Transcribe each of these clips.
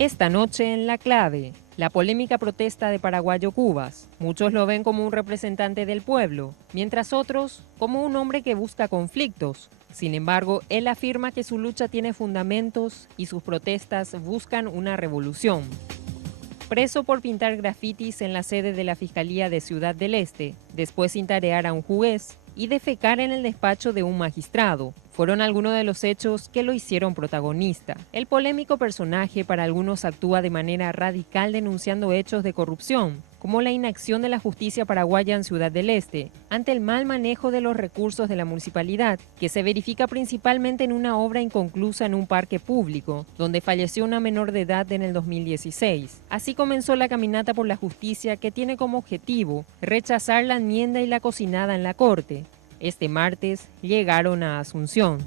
Esta noche en La Clave, la polémica protesta de Paraguayo Cubas. Muchos lo ven como un representante del pueblo, mientras otros como un hombre que busca conflictos. Sin embargo, él afirma que su lucha tiene fundamentos y sus protestas buscan una revolución. Preso por pintar grafitis en la sede de la Fiscalía de Ciudad del Este, después cintarear a un juez y defecar en el despacho de un magistrado. Fueron algunos de los hechos que lo hicieron protagonista. El polémico personaje para algunos actúa de manera radical denunciando hechos de corrupción, como la inacción de la justicia paraguaya en Ciudad del Este, ante el mal manejo de los recursos de la municipalidad, que se verifica principalmente en una obra inconclusa en un parque público, donde falleció una menor de edad en el 2016. Así comenzó la caminata por la justicia, que tiene como objetivo rechazar la enmienda y la cocinada en la Corte. Este martes llegaron a Asunción.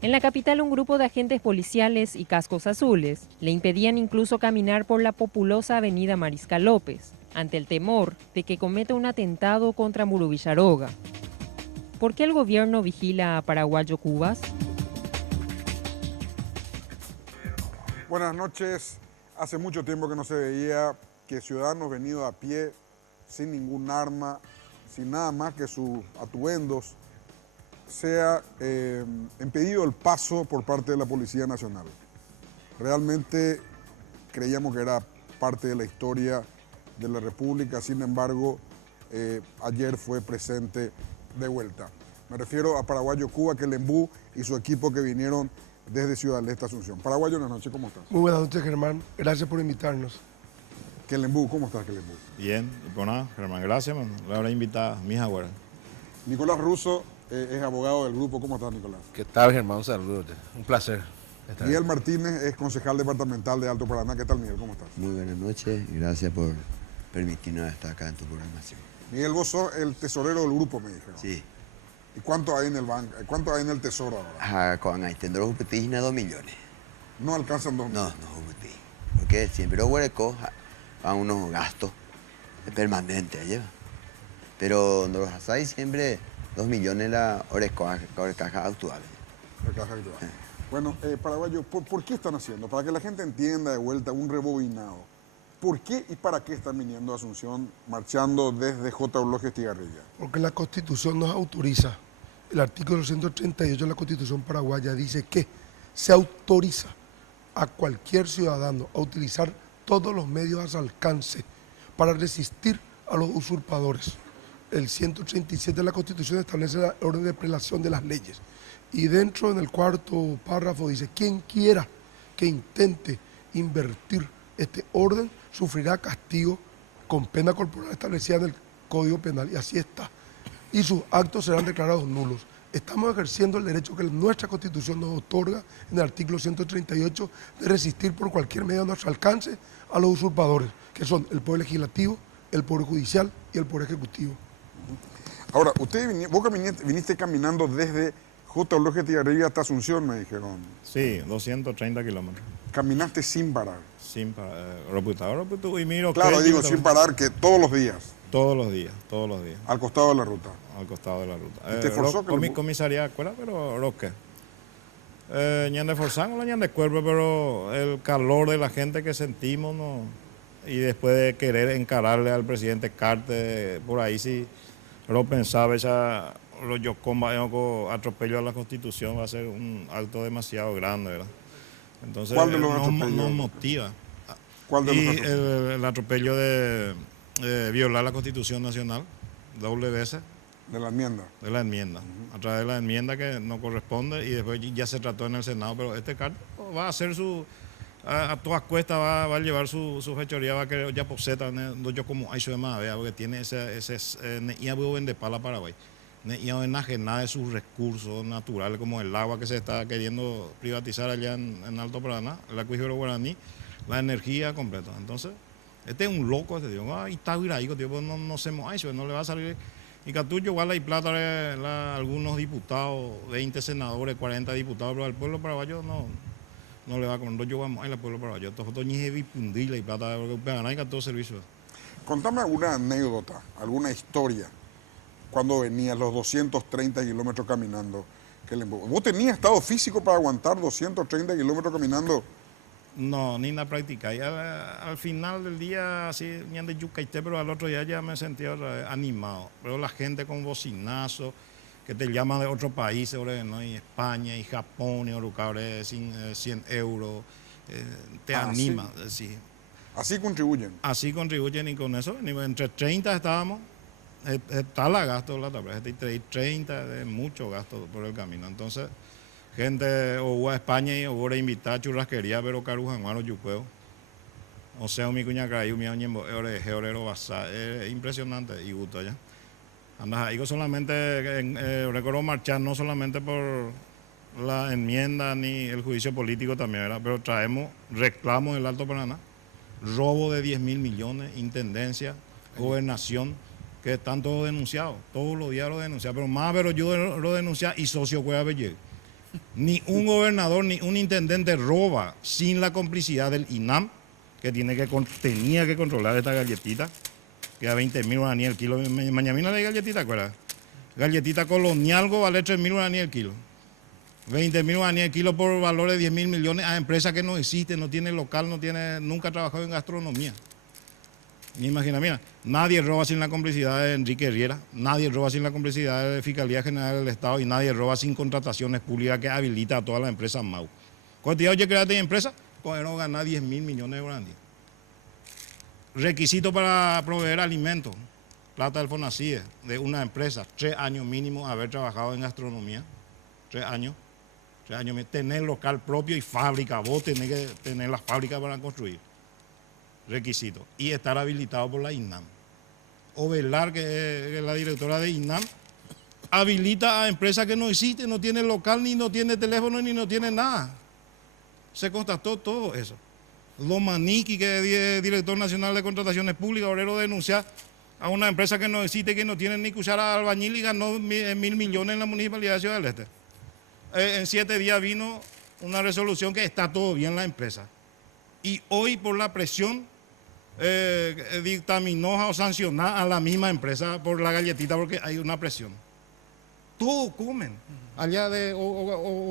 En la capital, un grupo de agentes policiales y cascos azules le impedían incluso caminar por la populosa avenida Mariscal López, ante el temor de que cometa un atentado contra Muro Villaroga. ¿Por qué el gobierno vigila a Paraguayo Cubas? Buenas noches. Hace mucho tiempo que no se veía que ciudadanos venidos a pie, sin ningún arma, sin nada más que sus atuendos, sea impedido el paso por parte de la Policía Nacional. Realmente creíamos que era parte de la historia de la República, sin embargo, ayer fue presente de vuelta. Me refiero a Paraguayo Cuba, Quelembú y su equipo que vinieron desde Ciudad del Este, Asunción. Paraguayo, buenas noches, ¿cómo estás? Muy buenas noches, Germán. Gracias por invitarnos. Quelembú, ¿cómo estás, Quelembú? Bien, y pues nada, Germán, gracias, man. Le habrá invitado a mis abuelas. Nicolás Russo es abogado del grupo. ¿Cómo estás, Nicolás? ¿Qué tal, Germán? Un saludo. Un placer. Miguel Martínez es concejal departamental de Alto Paraná. ¿Qué tal, Miguel? ¿Cómo estás? Muy buenas noches y gracias por permitirnos estar acá en tu programación. Miguel, vos sos el tesorero del grupo, me dijeron. Sí. ¿Y cuánto hay en el banco? ¿Cuánto hay en el tesoro ahora? Con ahí tendremos upetígena 2 millones. No alcanzan 2 millones. No, upetí. Porque siempre los huecos a unos gastos permanentes lleva. Pero donde los asai siempre 2 millones la caja actual. La caja actual. Bueno, Paraguayo, ¿por qué están haciendo? Para que la gente entienda de vuelta un rebobinado. ¿Por qué y para qué están viniendo a Asunción marchando desde J. Bloques Estigarribia? Porque la Constitución nos autoriza. El artículo 138 de la Constitución paraguaya dice que se autoriza a cualquier ciudadano a utilizar todos los medios a su alcance para resistir a los usurpadores. El 137 de la Constitución establece la orden de prelación de las leyes. Y dentro, en el cuarto párrafo, dice: quien quiera que intente invertir este orden sufrirá castigo con pena corporal establecida en el Código Penal. Y así está. Y sus actos serán declarados nulos. Estamos ejerciendo el derecho que nuestra Constitución nos otorga en el artículo 138 de resistir por cualquier medio a nuestro alcance a los usurpadores, que son el Poder Legislativo, el Poder Judicial y el Poder Ejecutivo. Ahora, vos viniste caminando desde J. Bloques Estigarribia hasta Asunción, me dijeron. Sí, 230 kilómetros. Caminaste sin parar. Sin parar. Y miro claro, digo, sin parar, que todos los días. Todos los días. Al costado de la ruta. Al costado de la ruta. ¿Y te forzó? Comisaría de escuela, pero ¿qué? Ñan de forzamos, ñan de cuerpo, pero el calor de la gente que sentimos, ¿no? Y después de querer encararle al presidente Carter, por ahí sí, lo pensaba, ya lo Yocomba, atropello a la Constitución va a ser un acto demasiado grande, ¿verdad? Entonces, ¿cuál de los atropellos? Nos motiva. ¿Cuál de los atropellos? El atropello de violar la Constitución Nacional, doble veces. De la enmienda. De la enmienda. A través de la enmienda que no corresponde y después ya se trató en el Senado, pero este Carter va a hacer a todas cuestas va a llevar su fechoría, va a querer ya poseta, yo como hay su más, porque tiene ese ya vende para Paraguay. Ya enajenada de sus recursos naturales, como el agua que se está queriendo privatizar allá en Alto Paraná, el acuífero guaraní, la energía completa. Entonces, este es un loco, este tío, está viraico, tío, pues no se moja, no le va a salir. Y Catuyo, igual hay plata, algunos diputados, 20 senadores, 40 diputados, pero al pueblo paraguayo no le va a comer. Yo vamos al pueblo paraguayo, nosotros ni es y plata, porque ganar y todo servicio. Contame alguna anécdota, alguna historia, cuando venías los 230 kilómetros caminando. Vos tenías estado físico para aguantar 230 kilómetros caminando No, ni la práctica. Y al final del día, así, ni de yucaité, pero al otro día ya me sentía otra vez animado. Pero la gente con bocinazo, que te llaman de otros países, ¿no? Y España, y Japón, y Uruguay, 100 euros, te anima. Sí. Así contribuyen. Así contribuyen y con eso venimos. Entre 30 estábamos, está la gasto, la tabla, 30 de mucho gasto por el camino. Entonces, gente o a España y o a invitar churrasquería, pero carujanguaro yucueo. O sea, mi cuña cayó, mi año georero basa. Es impresionante y gusto allá. Andas ahí solamente, recuerdo marchar no solamente por la enmienda ni el juicio político también, ¿verdad? Pero traemos reclamos del Alto Paraná, robo de 10.000 millones, intendencia, gobernación, que están todos denunciados, todos los días lo denuncian, pero yo lo denuncié y socio Cueva Bellé. Ni un gobernador ni un intendente roba sin la complicidad del INAM, que tenía que controlar esta galletita, que a 20.000 guaraníes el kilo. Mañana le galletita, ¿cuál? Galletita colonial vale 3.000 guaraníes el kilo. 20.000 guaraníes el kilo por valor de 10.000 millones a empresas que no existen, no tiene local, nunca ha trabajado en gastronomía. Ni imagina, mira, nadie roba sin la complicidad de Enrique Riera, nadie roba sin la complicidad de la Fiscalía General del Estado y nadie roba sin contrataciones públicas que habilita a todas las empresas MAU. Cuando te oye crearte empresa, podemos ganar 10.000 millones de guaraníes. Requisito para proveer alimentos, plata del FONACIE, de una empresa, 3 años mínimo haber trabajado en gastronomía, 3 años, tener local propio y fábrica, vos tenés que tener las fábricas para construir, requisito, y estar habilitado por la INAM. O velar que la directora de INAM habilita a empresas que no existen, no tiene local, ni no tiene teléfono, ni no tiene nada. Se constató todo eso. Lomaniqui, que es director nacional de contrataciones públicas, obrero denuncia a una empresa que no existe, que no tiene ni cuchara de albañil y ganó 1.000 millones en la municipalidad de Ciudad del Este. En 7 días vino una resolución que está todo bien en la empresa. Y hoy por la presión dictaminó o sancionó a la misma empresa por la galletita porque hay una presión. Todos comen. Allá de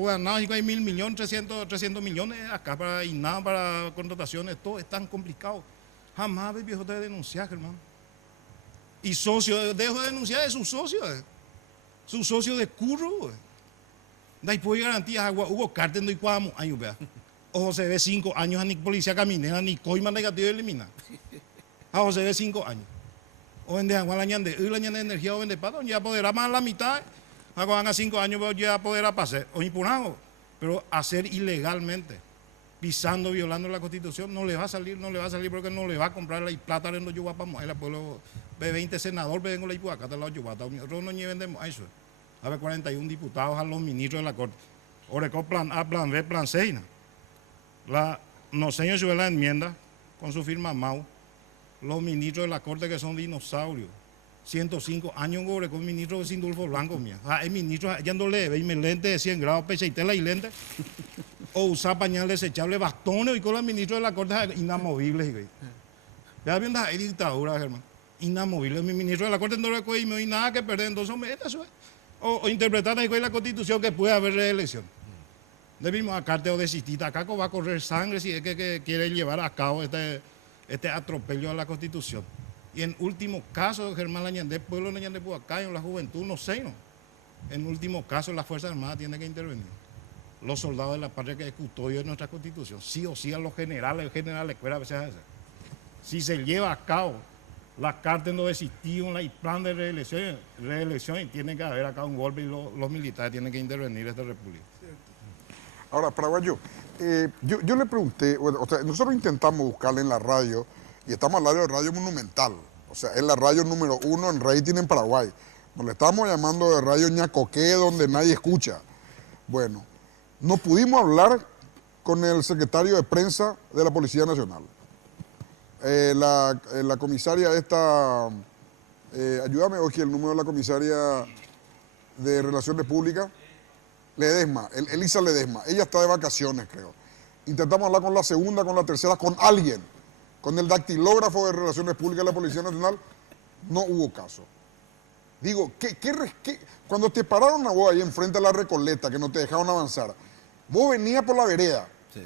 ganados hay 1.000 millones, 300 millones acá para INAM, para contrataciones, todo es tan complicado. Jamás viejo de denunciar, hermano. Y socio, dejo de denunciar de su socio de curro. Dai por garantías agua, hubo cártel no iguamo, ay vea. Ojo se ve 5 años a ni policía caminera, ni coima negativo elimina. Ojo se ve 5 años. O vende agua la ñande de energía o vende pato, ya podrá más la mitad. Hagan a 5 años, pero ya poder pasar, o impurado, pero hacer ilegalmente, pisando, violando la Constitución, no le va a salir porque no le va a comprar la plata en los yuguapamos, el pueblo B20 senador, vengo la ipuacata, la yuguata, nosotros no vendemos eso. A ver, 41 diputados a los ministros de la Corte. Orecó plan A, plan B, plan C. No señor sube la enmienda con su firma MAU, los ministros de la Corte que son dinosaurios. 105 años con el ministro de Sindulfo Blanco, mía. El ministro ya no le ve, y me lente de 100 grados, pecha y tela y lente. O usar pañal desechable, bastones y con el ministro de la Corte inamovibles. Ya viendo hay dictadura, hermano. Inamovibles. Mi ministro de la Corte no le hay nada que perder, entonces eso es. O interpretar la Constitución que puede haber reelección. Debimos acá o desistir. Acá va a correr sangre si es que quiere llevar a cabo este atropello a la Constitución. Y en último caso, Germán Lañandé, pueblo Lañandé Puacayo, la juventud, no sé, ¿no? En último caso, la Fuerza Armada tiene que intervenir. Los soldados de la patria que ejecutó hoy en nuestra Constitución, sí o sí a los generales, el general escuela a veces hace. Si se lleva a cabo la carta no existió, el plan de reelección, y tiene que haber acá un golpe y los militares tienen que intervenir en esta república. Ahora, Paraguayo, yo le pregunté, o sea, nosotros intentamos buscarle en la radio, y estamos hablando de Radio Monumental, o sea, es la radio número 1 en rating en Paraguay. Nos le estamos llamando de Radio Ñacoqué, donde nadie escucha. Bueno, no pudimos hablar con el secretario de prensa de la Policía Nacional. La comisaria esta, ayúdame, Oji, el número de la comisaria de Relaciones Públicas, Ledesma, Elisa Ledesma, ella está de vacaciones, creo. Intentamos hablar con la segunda, con la tercera, con alguien. Con el dactilógrafo de Relaciones Públicas de la Policía Nacional, no hubo caso. Digo, cuando te pararon a vos ahí enfrente de la Recoleta, que no te dejaron avanzar, vos venías por la vereda. Sí.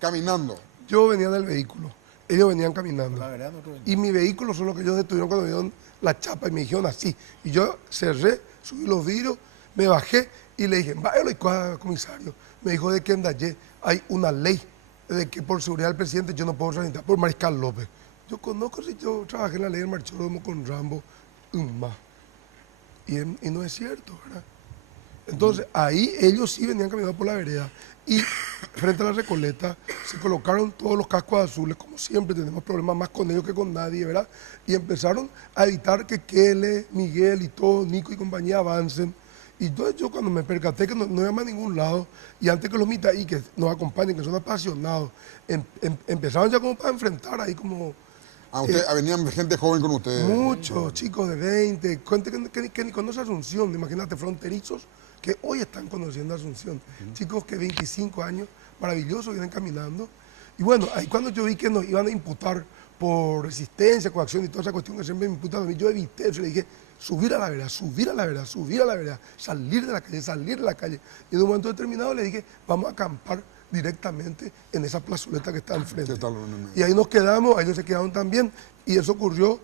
Caminando. Yo venía en el vehículo, ellos venían caminando. La vereda nosotros venimos. Y mi vehículo son los que ellos detuvieron cuando me dieron la chapa y me dijeron así. Y yo cerré, subí los vidrios, me bajé y le dije, váyalo y coja, comisario. Me dijo de que en Dayé hay una ley de que por seguridad del presidente yo no puedo transitar por Mariscal López. Yo conozco si yo trabajé en la ley del marchódromo con Rambo, más. Y no es cierto, ¿verdad? Entonces, ahí ellos sí venían caminando por la vereda y frente a la Recoleta se colocaron todos los cascos azules, como siempre tenemos problemas más con ellos que con nadie, ¿verdad? Y empezaron a evitar que Kele, Miguel y todos, Nico y compañía avancen. Y entonces yo cuando me percaté que no íbamos a ningún lado, y antes que los mitaí que nos acompañen, que son apasionados, empezaron ya como para enfrentar ahí como... Venían gente joven con ustedes. Muchos chicos de 20, gente que ni conoce Asunción, imagínate, fronterizos que hoy están conociendo Asunción. Chicos que 25 años, maravillosos, vienen caminando. Y bueno, ahí cuando yo vi que nos iban a imputar por resistencia, coacción y toda esa cuestión que siempre me imputan a mí, yo evité eso, le dije, subir a la vereda, subir a la vereda, subir a la vereda, salir de la calle, salir de la calle. Y en un momento determinado le dije, vamos a acampar directamente en esa plazoleta que está enfrente. Y ahí nos quedamos, ellos se quedaron también, y eso ocurrió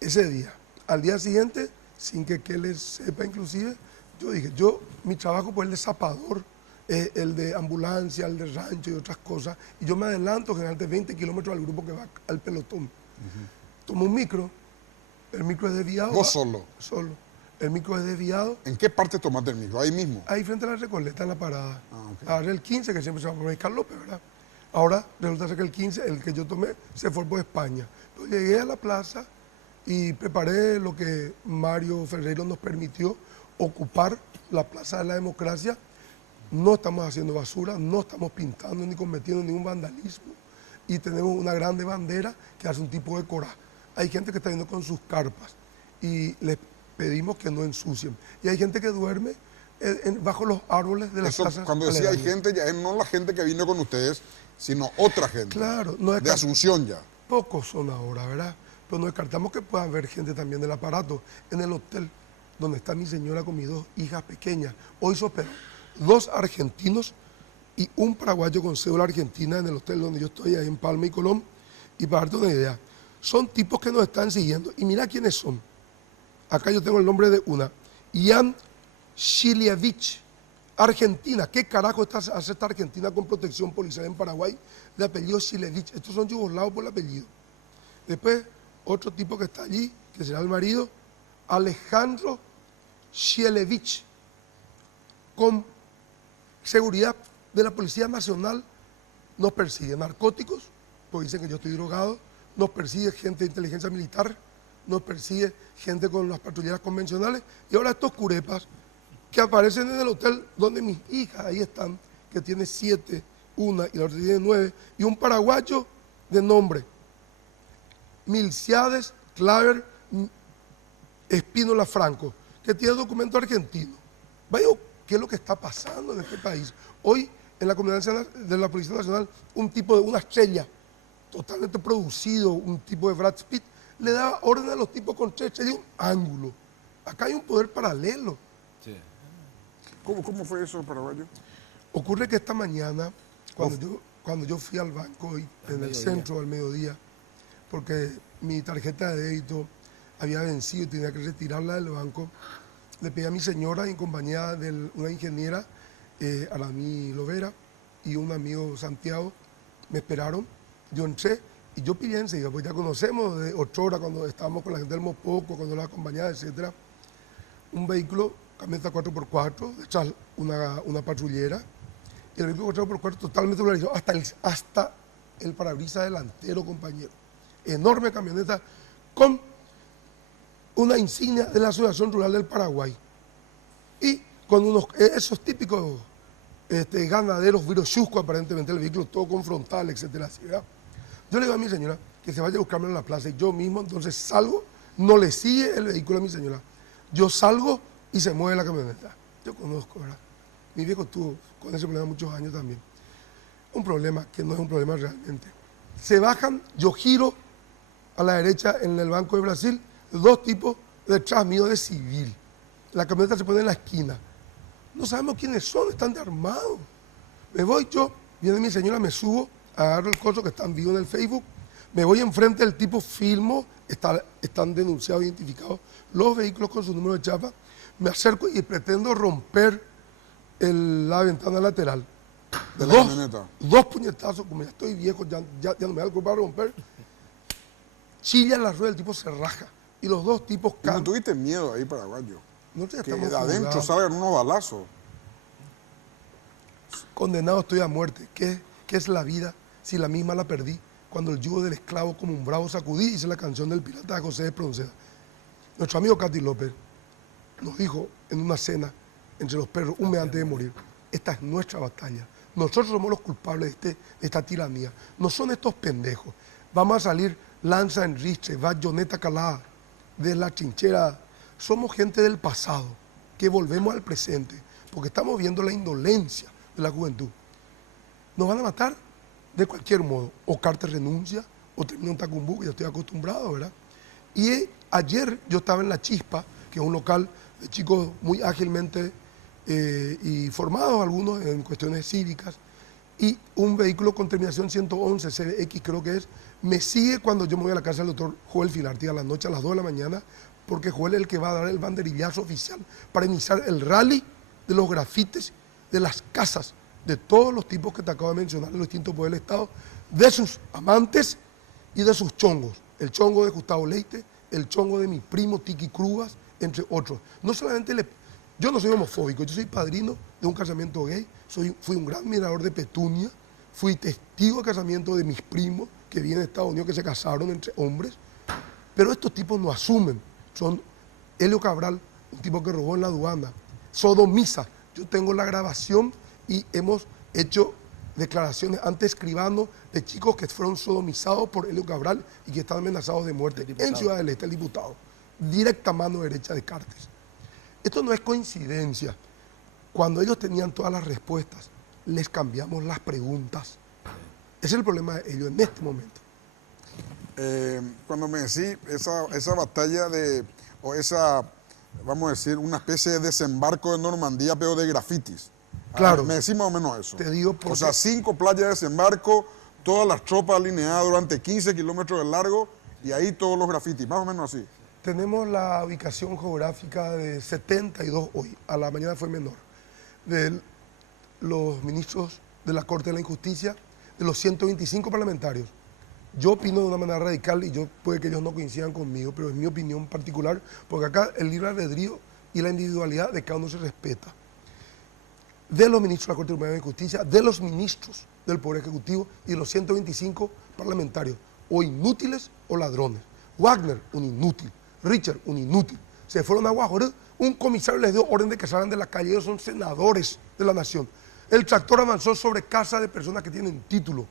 ese día. Al día siguiente, sin que les sepa inclusive, yo dije, mi trabajo pues el de zapador, el de ambulancia, el de rancho y otras cosas, y yo me adelanto generalmente 20 kilómetros al grupo que va al pelotón. Tomo un micro, el micro es desviado. ¿Vos solo? Solo. El micro es desviado. ¿En qué parte tomaste el micro? ¿Ahí mismo? Ahí frente a la Recoleta, en la parada. Okay. Ahora el 15, que siempre se va por Mariscal López, ¿verdad? Ahora resulta ser que el 15, el que yo tomé, se fue por España. Entonces llegué a la plaza y preparé lo que Mario Ferreiro nos permitió, ocupar la Plaza de la Democracia. No estamos haciendo basura, no estamos pintando ni cometiendo ningún vandalismo. Y tenemos una grande bandera que hace un tipo de coraje. Hay gente que está yendo con sus carpas y les pedimos que no ensucien. Y hay gente que duerme bajo los árboles de las plazas. Cuando decía hay gente, ya es no la gente que vino con ustedes, sino otra gente. Claro, de Asunción ya. Pocos son ahora, ¿verdad? Pero no descartamos que pueda haber gente también del aparato. En el hotel donde está mi señora con mis 2 hijas pequeñas, hoy se operó 2 argentinos y un paraguayo con cédula argentina en el hotel donde yo estoy, ahí en Palma y Colón. Y para darte una idea, son tipos que nos están siguiendo. Y mira quiénes son. Acá yo tengo el nombre de una. Jan Shilievich, Argentina. ¿Qué carajo hace esta Argentina con protección policial en Paraguay? De apellido Shilievich. Estos son yugoslavos por el apellido. Después, otro tipo que está allí, que será el marido, Alejandro Shilievich, con seguridad de la Policía Nacional, nos persigue narcóticos, porque dicen que yo estoy drogado, nos persigue gente de inteligencia militar, nos persigue gente con las patrulleras convencionales, y ahora estos curepas que aparecen en el hotel donde mis hijas ahí están, que tiene 7, una y la otra tiene 9, y un paraguayo de nombre Milciades Claver Espínola Franco, que tiene documento argentino. Vaya, ¿qué es lo que está pasando en este país? Hoy, en la Comandancia de la Policía Nacional, un tipo de una estrella, totalmente producido, un tipo de Brad Pitt, le da orden a los tipos con 3 estrellas y un ángulo. Acá hay un poder paralelo. Sí. ¿Cómo fue eso, paraguayo? Ocurre que esta mañana, cuando yo fui al banco hoy, en el centro al mediodía, porque mi tarjeta de débito había vencido y tenía que retirarla del banco, le pedí a mi señora en compañía de una ingeniera, Aramí Lovera, y un amigo Santiago, me esperaron, yo entré y yo pillé enseguida, pues ya conocemos de 8 horas cuando estábamos con la gente del Mopoco, cuando la acompañaba, etcétera, un vehículo, camioneta 4x4, detrás una patrullera, y el vehículo 4x4 totalmente polarizado, hasta el parabrisas delantero, compañero. Enorme camioneta con una insignia de la Asociación Rural del Paraguay y con esos típicos ganaderos virochuscos, aparentemente el vehículo todo con frontal, etcétera. Así, ¿verdad? Yo le digo a mi señora que se vaya a buscarme en la plaza y yo mismo entonces salgo, no le sigue el vehículo a mi señora, yo salgo y se mueve la camioneta. Yo conozco, ¿verdad? Mi viejo tuvo con ese problema muchos años también. Un problema que no es un problema realmente. Se bajan, yo giro a la derecha en el Banco de Brasil, 2 tipos detrás mío de civil. La camioneta se pone en la esquina. No sabemos quiénes son, están de armados. Me voy yo, viene mi señora, me subo agarro el coso que está en vivo en el Facebook, me voy enfrente del tipo, filmo, están denunciados, identificados los vehículos con su número de chapa, me acerco y pretendo romper la ventana lateral. De la camioneta. Dos puñetazos, como ya estoy viejo, ya no me da el cuerpo para romper. Chilla la rueda, el tipo se raja. Y los dos tipos ¿Y no tuviste miedo ahí, paraguayo? Nosotros ya Que estamos de adentro jugados. salgan unos balazos. Condenado estoy a muerte. ¿Qué es la vida si la misma la perdí? Cuando el yugo del esclavo como un bravo sacudí, dice la canción del pirata de José de Pronceda. Nuestro amigo Katy López nos dijo en una cena entre los perros, un mes antes de morir, esta es nuestra batalla. Nosotros somos los culpables de esta tiranía. No son estos pendejos. Vamos a salir lanza en ristre, bayoneta calada de la trinchera. Somos gente del pasado que volvemos al presente porque estamos viendo la indolencia de la juventud. Nos van a matar de cualquier modo. O Carter renuncia o termina en Tacumbú, que ya estoy acostumbrado, ¿verdad? Y ayer yo estaba en La Chispa, que es un local de chicos muy ágilmente y formados, algunos en cuestiones cívicas, y un vehículo con terminación 111, CBX creo que es, me sigue cuando yo me voy a la casa del doctor Joel Filarti a la noche a las 2 de la mañana, porque Joel es el que va a dar el banderillazo oficial para iniciar el rally de los grafites de las casas de todos los tipos que te acabo de mencionar en los distintos poderes del Estado, de sus amantes y de sus chongos. El chongo de Gustavo Leite, el chongo de mi primo Tiki Crubas, entre otros. No solamente yo no soy homofóbico, yo soy padrino de un casamiento gay, fui un gran mirador de Petunia, fui testigo de casamiento de mis primos que vienen de Estados Unidos, que se casaron entre hombres, pero estos tipos no asumen. Son Helio Cabral, un tipo que robó en la aduana, sodomiza. Yo tengo la grabación y hemos hecho declaraciones ante escribanos de chicos que fueron sodomizados por Helio Cabral y que están amenazados de muerte en Ciudad del Este, el diputado, directa mano derecha de Cartes. Esto no es coincidencia. Cuando ellos tenían todas las respuestas, les cambiamos las preguntas. Ese es el problema de ellos en este momento. Cuando me decís esa batalla o esa, vamos a decir, una especie de desembarco de Normandía, pero de grafitis. Claro. Me decís más o menos eso. Te digo porque... O sea, 5 playas de desembarco, todas las tropas alineadas durante 15 kilómetros de largo y ahí todos los grafitis, más o menos así. Tenemos la ubicación geográfica de 72 hoy, a la mañana fue menor, de los ministros de la Corte de la Injusticia, de los 125 parlamentarios. Yo opino de una manera radical y puede que ellos no coincidan conmigo, pero es mi opinión particular, porque acá el libre albedrío y la individualidad de cada uno se respeta. De los ministros de la Corte Suprema de Justicia, de los ministros del Poder Ejecutivo y de los 125 parlamentarios, o inútiles o ladrones. Wagner, un inútil. Richard, un inútil. Se fueron a Guajoré, un comisario les dio orden de que salgan de la calle, ellos son senadores de la nación. El tractor avanzó sobre casa de personas que tienen título.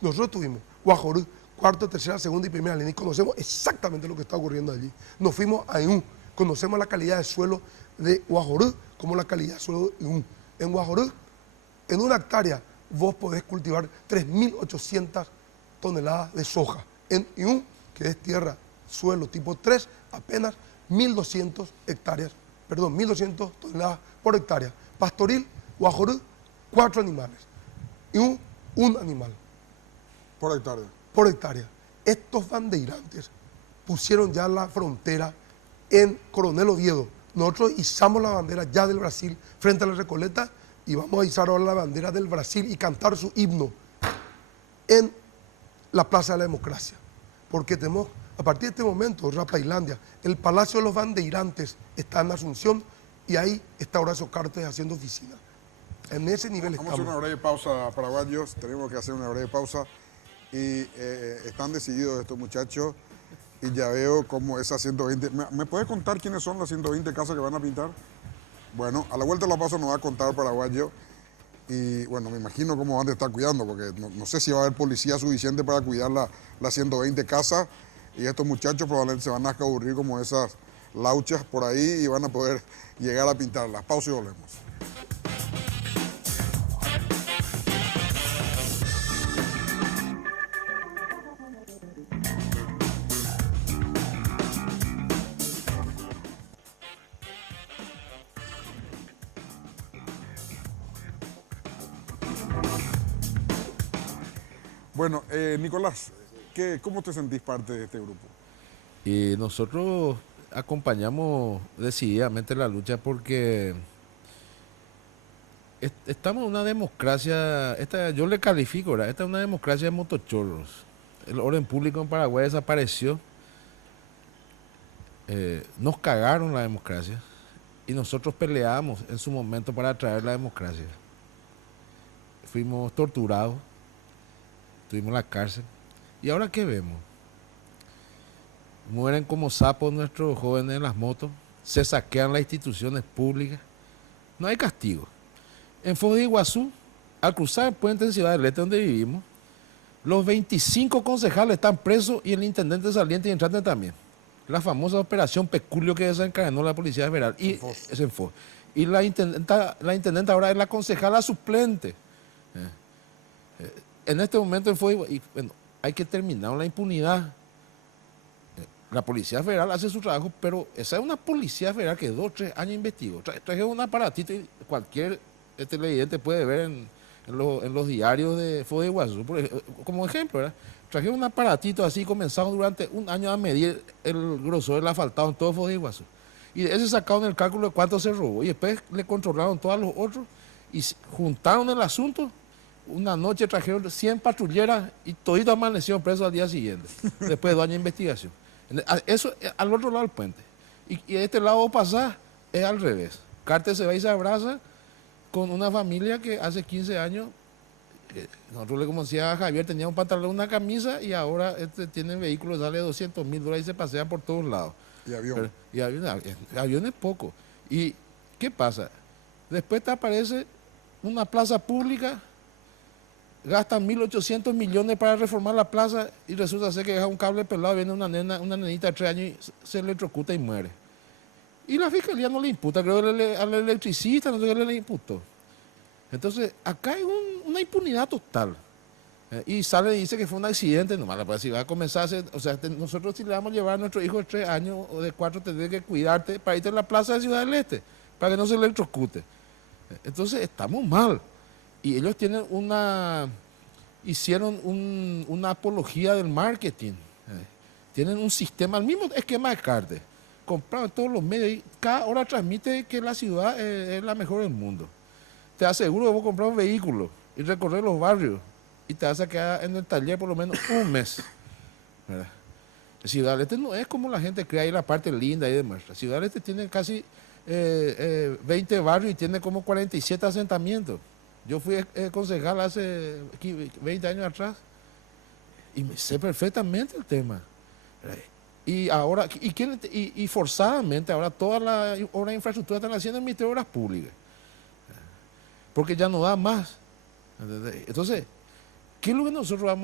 Nosotros tuvimos Guajoré, cuarta, tercera, segunda y primera línea y conocemos exactamente lo que está ocurriendo allí. Nos fuimos a IU, conocemos la calidad de suelo de Guajoré como la calidad de suelo de IU. En Guajoré, en una hectárea, vos podés cultivar 3.800 toneladas de soja. En IU, que es tierra, suelo tipo 3, apenas 1.200 toneladas por hectárea. Pastoril, Guajoré, 4 animales. IU, un animal. Por hectárea. Por hectárea. Estos bandeirantes pusieron ya la frontera en Coronel Oviedo. Nosotros izamos la bandera ya del Brasil frente a la Recoleta y vamos a izar ahora la bandera del Brasil y cantar su himno en la Plaza de la Democracia. Porque tenemos, a partir de este momento, Rapailandia, el Palacio de los Bandeirantes está en Asunción y ahí está Horacio Cartes haciendo oficina. En ese nivel Vamos a hacer estamos. una breve pausa, paraguayos. Tenemos que hacer una breve pausa. Y están decididos estos muchachos. Y ya veo cómo esas 120... ¿Me puedes contar quiénes son las 120 casas que van a pintar? Bueno, a la vuelta de la pausa nos va a contar paraguayo. Y bueno, me imagino cómo van a estar cuidando, porque no sé si va a haber policía suficiente para cuidar las 120 casas. Y estos muchachos probablemente se van a escaburrir como esas lauchas por ahí y van a poder llegar a pintarlas. Pausa y volvemos. Bueno, Nicolás, ¿cómo te sentís parte de este grupo? Y nosotros acompañamos decididamente la lucha porque estamos en una democracia, yo le califico, ¿verdad? Esta es una democracia de motochorros. El orden público en Paraguay desapareció. Nos cagaron la democracia y nosotros peleamos en su momento para traer la democracia. Fuimos torturados, estuvimos en la cárcel. ¿Y ahora qué vemos? Mueren como sapos nuestros jóvenes en las motos, se saquean las instituciones públicas, no hay castigo. En Foz de Iguazú, al cruzar el puente en Ciudad del Este donde vivimos, los 25 concejales están presos y el intendente saliente y entrante también. La famosa operación Peculio que desencadenó la Policía Federal. Y es en Foz. Y la intendente ahora es la concejala suplente. En este momento en Foz, y bueno, hay que terminar la impunidad. La Policía Federal hace su trabajo, pero esa es una Policía Federal que 2 o 3 años investigó. Traje un aparatito y cualquier televidente puede ver en los diarios de Foz de Iguazú, como ejemplo, ¿verdad? Traje un aparatito así, comenzaron durante un año a medir el grosor del asfaltado en todo Foz de Iguazú. Y de ese sacaron el cálculo de cuánto se robó. Y después le controlaron todos los otros y juntaron el asunto. Una noche trajeron 100 patrulleras y toditos amanecieron presos al día siguiente, después de 2 años de investigación. Eso al otro lado del puente. Y de este lado pasar es al revés. Cártel se va y se abraza con una familia que hace 15 años, nosotros le conocía a Javier, tenía un pantalón, una camisa y ahora tiene vehículos, sale $200,000 y se pasea por todos lados. Y avión. Avión es poco. ¿Y qué pasa? Después te aparece una plaza pública, gastan 1.800 millones para reformar la plaza y resulta ser que deja un cable pelado, viene una nenita de 3 años y se electrocuta y muere. Y la fiscalía no le imputa, creo que al electricista no sé qué le imputó. Entonces, acá hay una impunidad total. Y sale y dice que fue un accidente, nomás pues, si va a comenzar a hacer, o sea, nosotros si le vamos a llevar a nuestro hijo de 3 años o de 4, tendré que cuidarte para irte a la plaza de Ciudad del Este, para que no se electrocute. Entonces, estamos mal. Y ellos hicieron una apología del marketing. Tienen un sistema, el mismo esquema de Cártel. Compraron todos los medios y cada hora transmite que la ciudad es la mejor del mundo. Te aseguro que vos comprar un vehículo y recorrer los barrios y te vas a quedar en el taller por lo menos un mes. ¿Verdad? Ciudad del Este no es como la gente cree ahí la parte linda y demás. La Ciudad del Este tiene casi 20 barrios y tiene como 47 asentamientos. Yo fui concejal hace 20 años atrás y me sé perfectamente el tema. Y ahora, y forzadamente, ahora toda la obra de infraestructura están haciendo en el Ministerio de Obras Públicas. Porque ya no da más. Entonces, ¿qué es lo que nosotros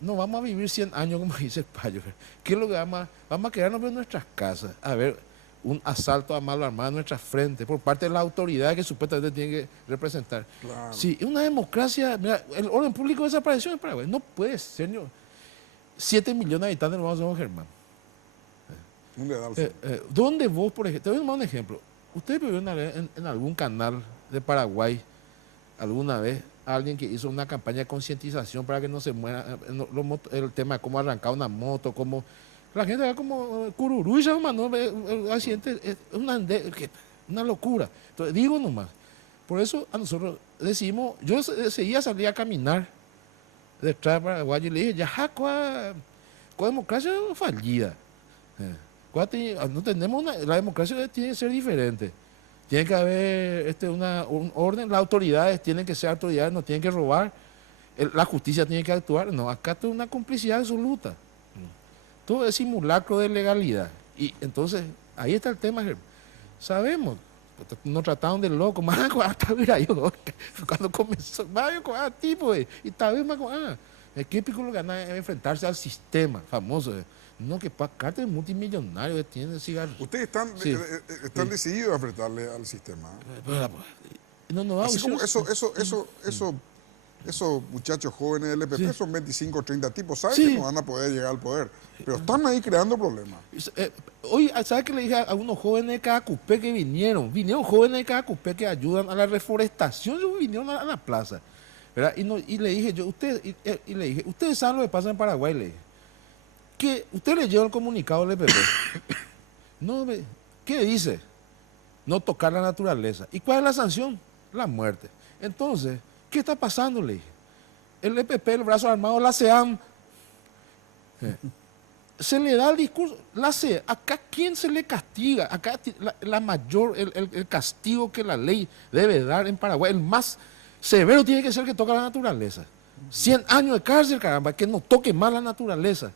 no vamos a vivir 100 años, como dice el Payo? ¿Qué es lo que vamos a quedarnos en nuestras casas? A ver, un asalto a mano armada en nuestra frente por parte de las autoridades que supuestamente tienen que representar. Claro. Sí, una democracia, mira, el orden público desapareció en Paraguay. No puede ser, señor. 7 millones de habitantes nomás somos, Germán. ¿Dónde vos, por ejemplo? Te voy a dar un ejemplo. ¿Usted vio una vez en algún canal de Paraguay, alguna vez, alguien que hizo una campaña de concientización para que no se muera el tema de cómo arrancar una moto, cómo... La gente va como cururú y se mandó el accidente, es una locura. Entonces, digo nomás, por eso a nosotros decidimos, yo seguía salir a caminar detrás de Paraguay y le dije, ya, ¿cuál democracia fallida? No tenemos la democracia tiene que ser diferente. Tiene que haber un orden, las autoridades tienen que ser autoridades, no tienen que robar, la justicia tiene que actuar. No, acá es una complicidad absoluta. Todo es simulacro de legalidad. Y entonces, ahí está el tema. Sabemos, nos trataron de loco, más hasta mira yo, cuando comenzó, tipo, y tal vez más, el típico lo que gana es enfrentarse al sistema famoso. No, que para cártel multimillonario tiene cigarros. Ustedes están decididos a enfrentarle al sistema. Así como esos muchachos jóvenes del EPP son 25 o 30 tipos, saben que no van a poder llegar al poder, pero están ahí creando problemas. Hoy, ¿sabes qué le dije a unos jóvenes de Cacupé que vinieron? Vinieron jóvenes de Cacupé que ayudan a la reforestación, ellos vinieron a la plaza. ¿verdad? Y le dije yo, y le dije, ustedes saben lo que pasa en Paraguay, le dije. Que usted leyó el comunicado del EPP. No, ¿qué dice? No tocar la naturaleza. ¿Y cuál es la sanción? La muerte. Entonces, ¿qué está pasando? Le dije. El EPP, el brazo armado, la CEAM, se le da el discurso, acá ¿quién se le castiga? Acá la mayor, el castigo que la ley debe dar en Paraguay, el más severo tiene que ser que toca la naturaleza. 100 años de cárcel, caramba, que no toque más la naturaleza,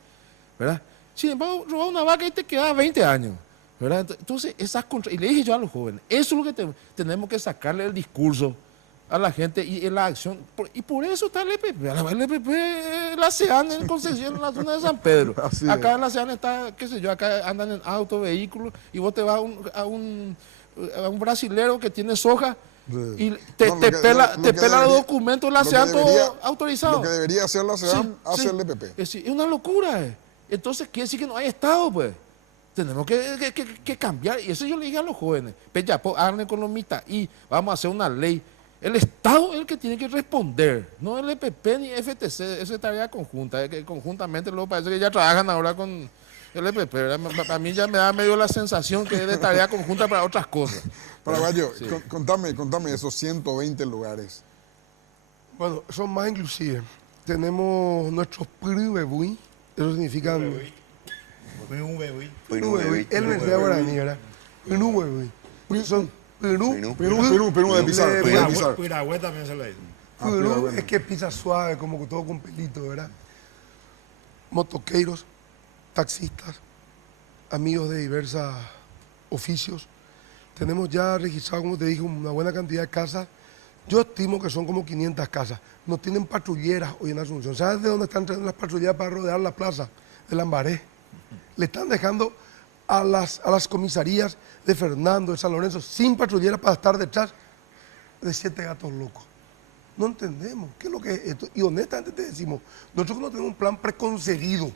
¿verdad? Sin embargo, robar una vaca y te queda 20 años, ¿verdad? Entonces, y le dije yo a los jóvenes, eso es lo que tenemos que sacarle el discurso a la gente y en la acción, y por eso está el EPP. El EPP, la CEAN en Concepción, en la zona de San Pedro. Así acá es. en la CEAN está, qué sé yo, acá andan en auto, vehículos, y vos te vas a un brasilero que tiene soja y te pela los documentos de la CEAN todo autorizado. Lo que debería hacer la CEAM, Sí, hace sí. el EPP. Es una locura. Entonces quiere decir que no hay Estado, pues. Tenemos que cambiar. Y eso yo le dije a los jóvenes. Peyapo, hagan economista y vamos a hacer una ley. El Estado es el que tiene que responder, no el EPP ni FTC, esa es tarea conjunta, que conjuntamente luego parece que ya trabajan ahora con el EPP, para mí ya me da medio la sensación que es de tarea conjunta para otras cosas. Paraguayo, Sí. contame esos 120 lugares. Bueno, son más inclusive. Tenemos nuestros Pruebui, eso significa Pruebui, es la Universidad Guaraní, ¿verdad? Pruebui. Son Perú de Pizarro. de Pizarro. Piragüe también se le dice. Perú es que pisa suave, como que todo con pelito, ¿verdad? Motoqueiros, taxistas, amigos de diversos oficios. Tenemos ya registrado, como te dije, una buena cantidad de casas. Yo estimo que son como 500 casas. No tienen patrulleras hoy en Asunción. ¿Sabes de dónde están trayendo las patrulleras para rodear la plaza? De Lambaré. Le están dejando a las comisarías de Fernando, de San Lorenzo, sin patrulleras para estar detrás de 7 gatos locos. No entendemos qué es lo que es esto. Y honestamente te decimos, nosotros no tenemos un plan preconcebido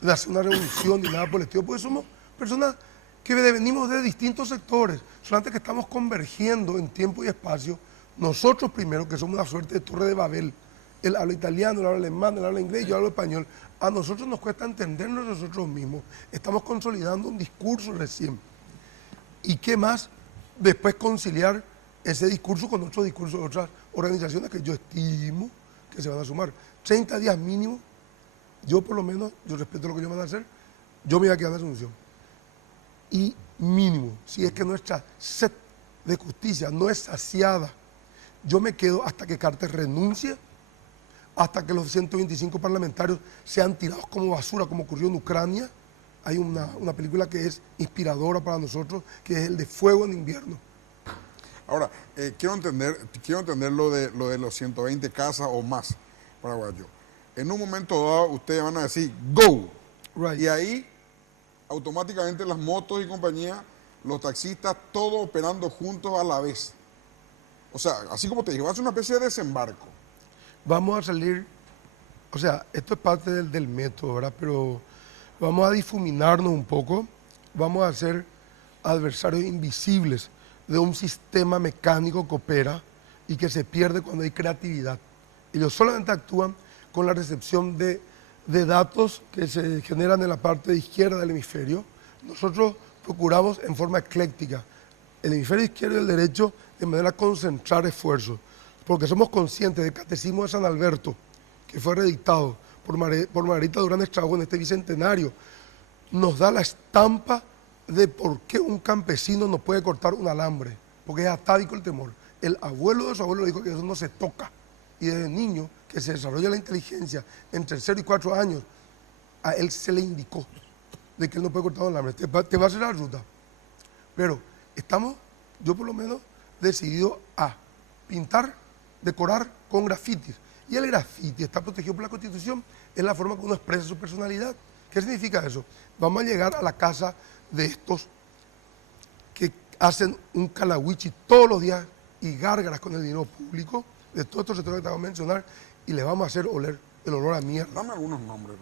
de hacer una revolución ni nada por el estilo, porque somos personas que venimos de distintos sectores, solamente que estamos convergiendo en tiempo y espacio. Nosotros primero, que somos una suerte de torre de Babel, él habla italiano, él habla alemán, él habla inglés, yo hablo español, a nosotros nos cuesta entendernos nosotros mismos, estamos consolidando un discurso recién. ¿Y qué más? Después conciliar ese discurso con otros discursos de otras organizaciones que yo estimo que se van a sumar. 30 días mínimo, yo por lo menos, yo respeto lo que ellos van a hacer, yo me voy a quedar en Asunción. Y mínimo, si es que nuestra sed de justicia no es saciada, yo me quedo hasta que Carter renuncie, hasta que los 125 parlamentarios sean tirados como basura, como ocurrió en Ucrania. Hay una película que es inspiradora para nosotros, que es el de Fuego en Invierno. Ahora, quiero entender lo de los 120 casas o más, paraguayo. En un momento dado, ustedes van a decir, go. Right. Y ahí, automáticamente las motos y compañía, los taxistas, todos operando juntos a la vez. O sea, así como te dije, va a ser una especie de desembarco. Vamos a salir, o sea, esto es parte del método, ¿verdad? Pero vamos a difuminarnos un poco, vamos a ser adversarios invisibles de un sistema mecánico que opera y que se pierde cuando hay creatividad. Ellos solamente actúan con la recepción de datos que se generan en la parte izquierda del hemisferio. Nosotros procuramos en forma ecléctica el hemisferio izquierdo y el derecho de manera a concentrar esfuerzos, porque somos conscientes del Catecismo de San Alberto, que fue reeditado por Margarita Durán Estrabón en este bicentenario, nos da la estampa de por qué un campesino no puede cortar un alambre, porque es atávico el temor. El abuelo de su abuelo dijo que eso no se toca, y desde niño, que se desarrolla la inteligencia entre 0 y 4 años, a él se le indicó de que él no puede cortar un alambre, te va a hacer la ruta. Pero estamos, yo por lo menos, decidido a pintar, decorar con grafitis. Y el grafiti está protegido por la Constitución, es la forma que uno expresa su personalidad. ¿Qué significa eso? Vamos a llegar a la casa de estos que hacen un calahuichi todos los días y gárgaras con el dinero público, de todos estos sectores que te voy a mencionar, y les vamos a hacer oler el olor a mierda. Dame algunos nombres.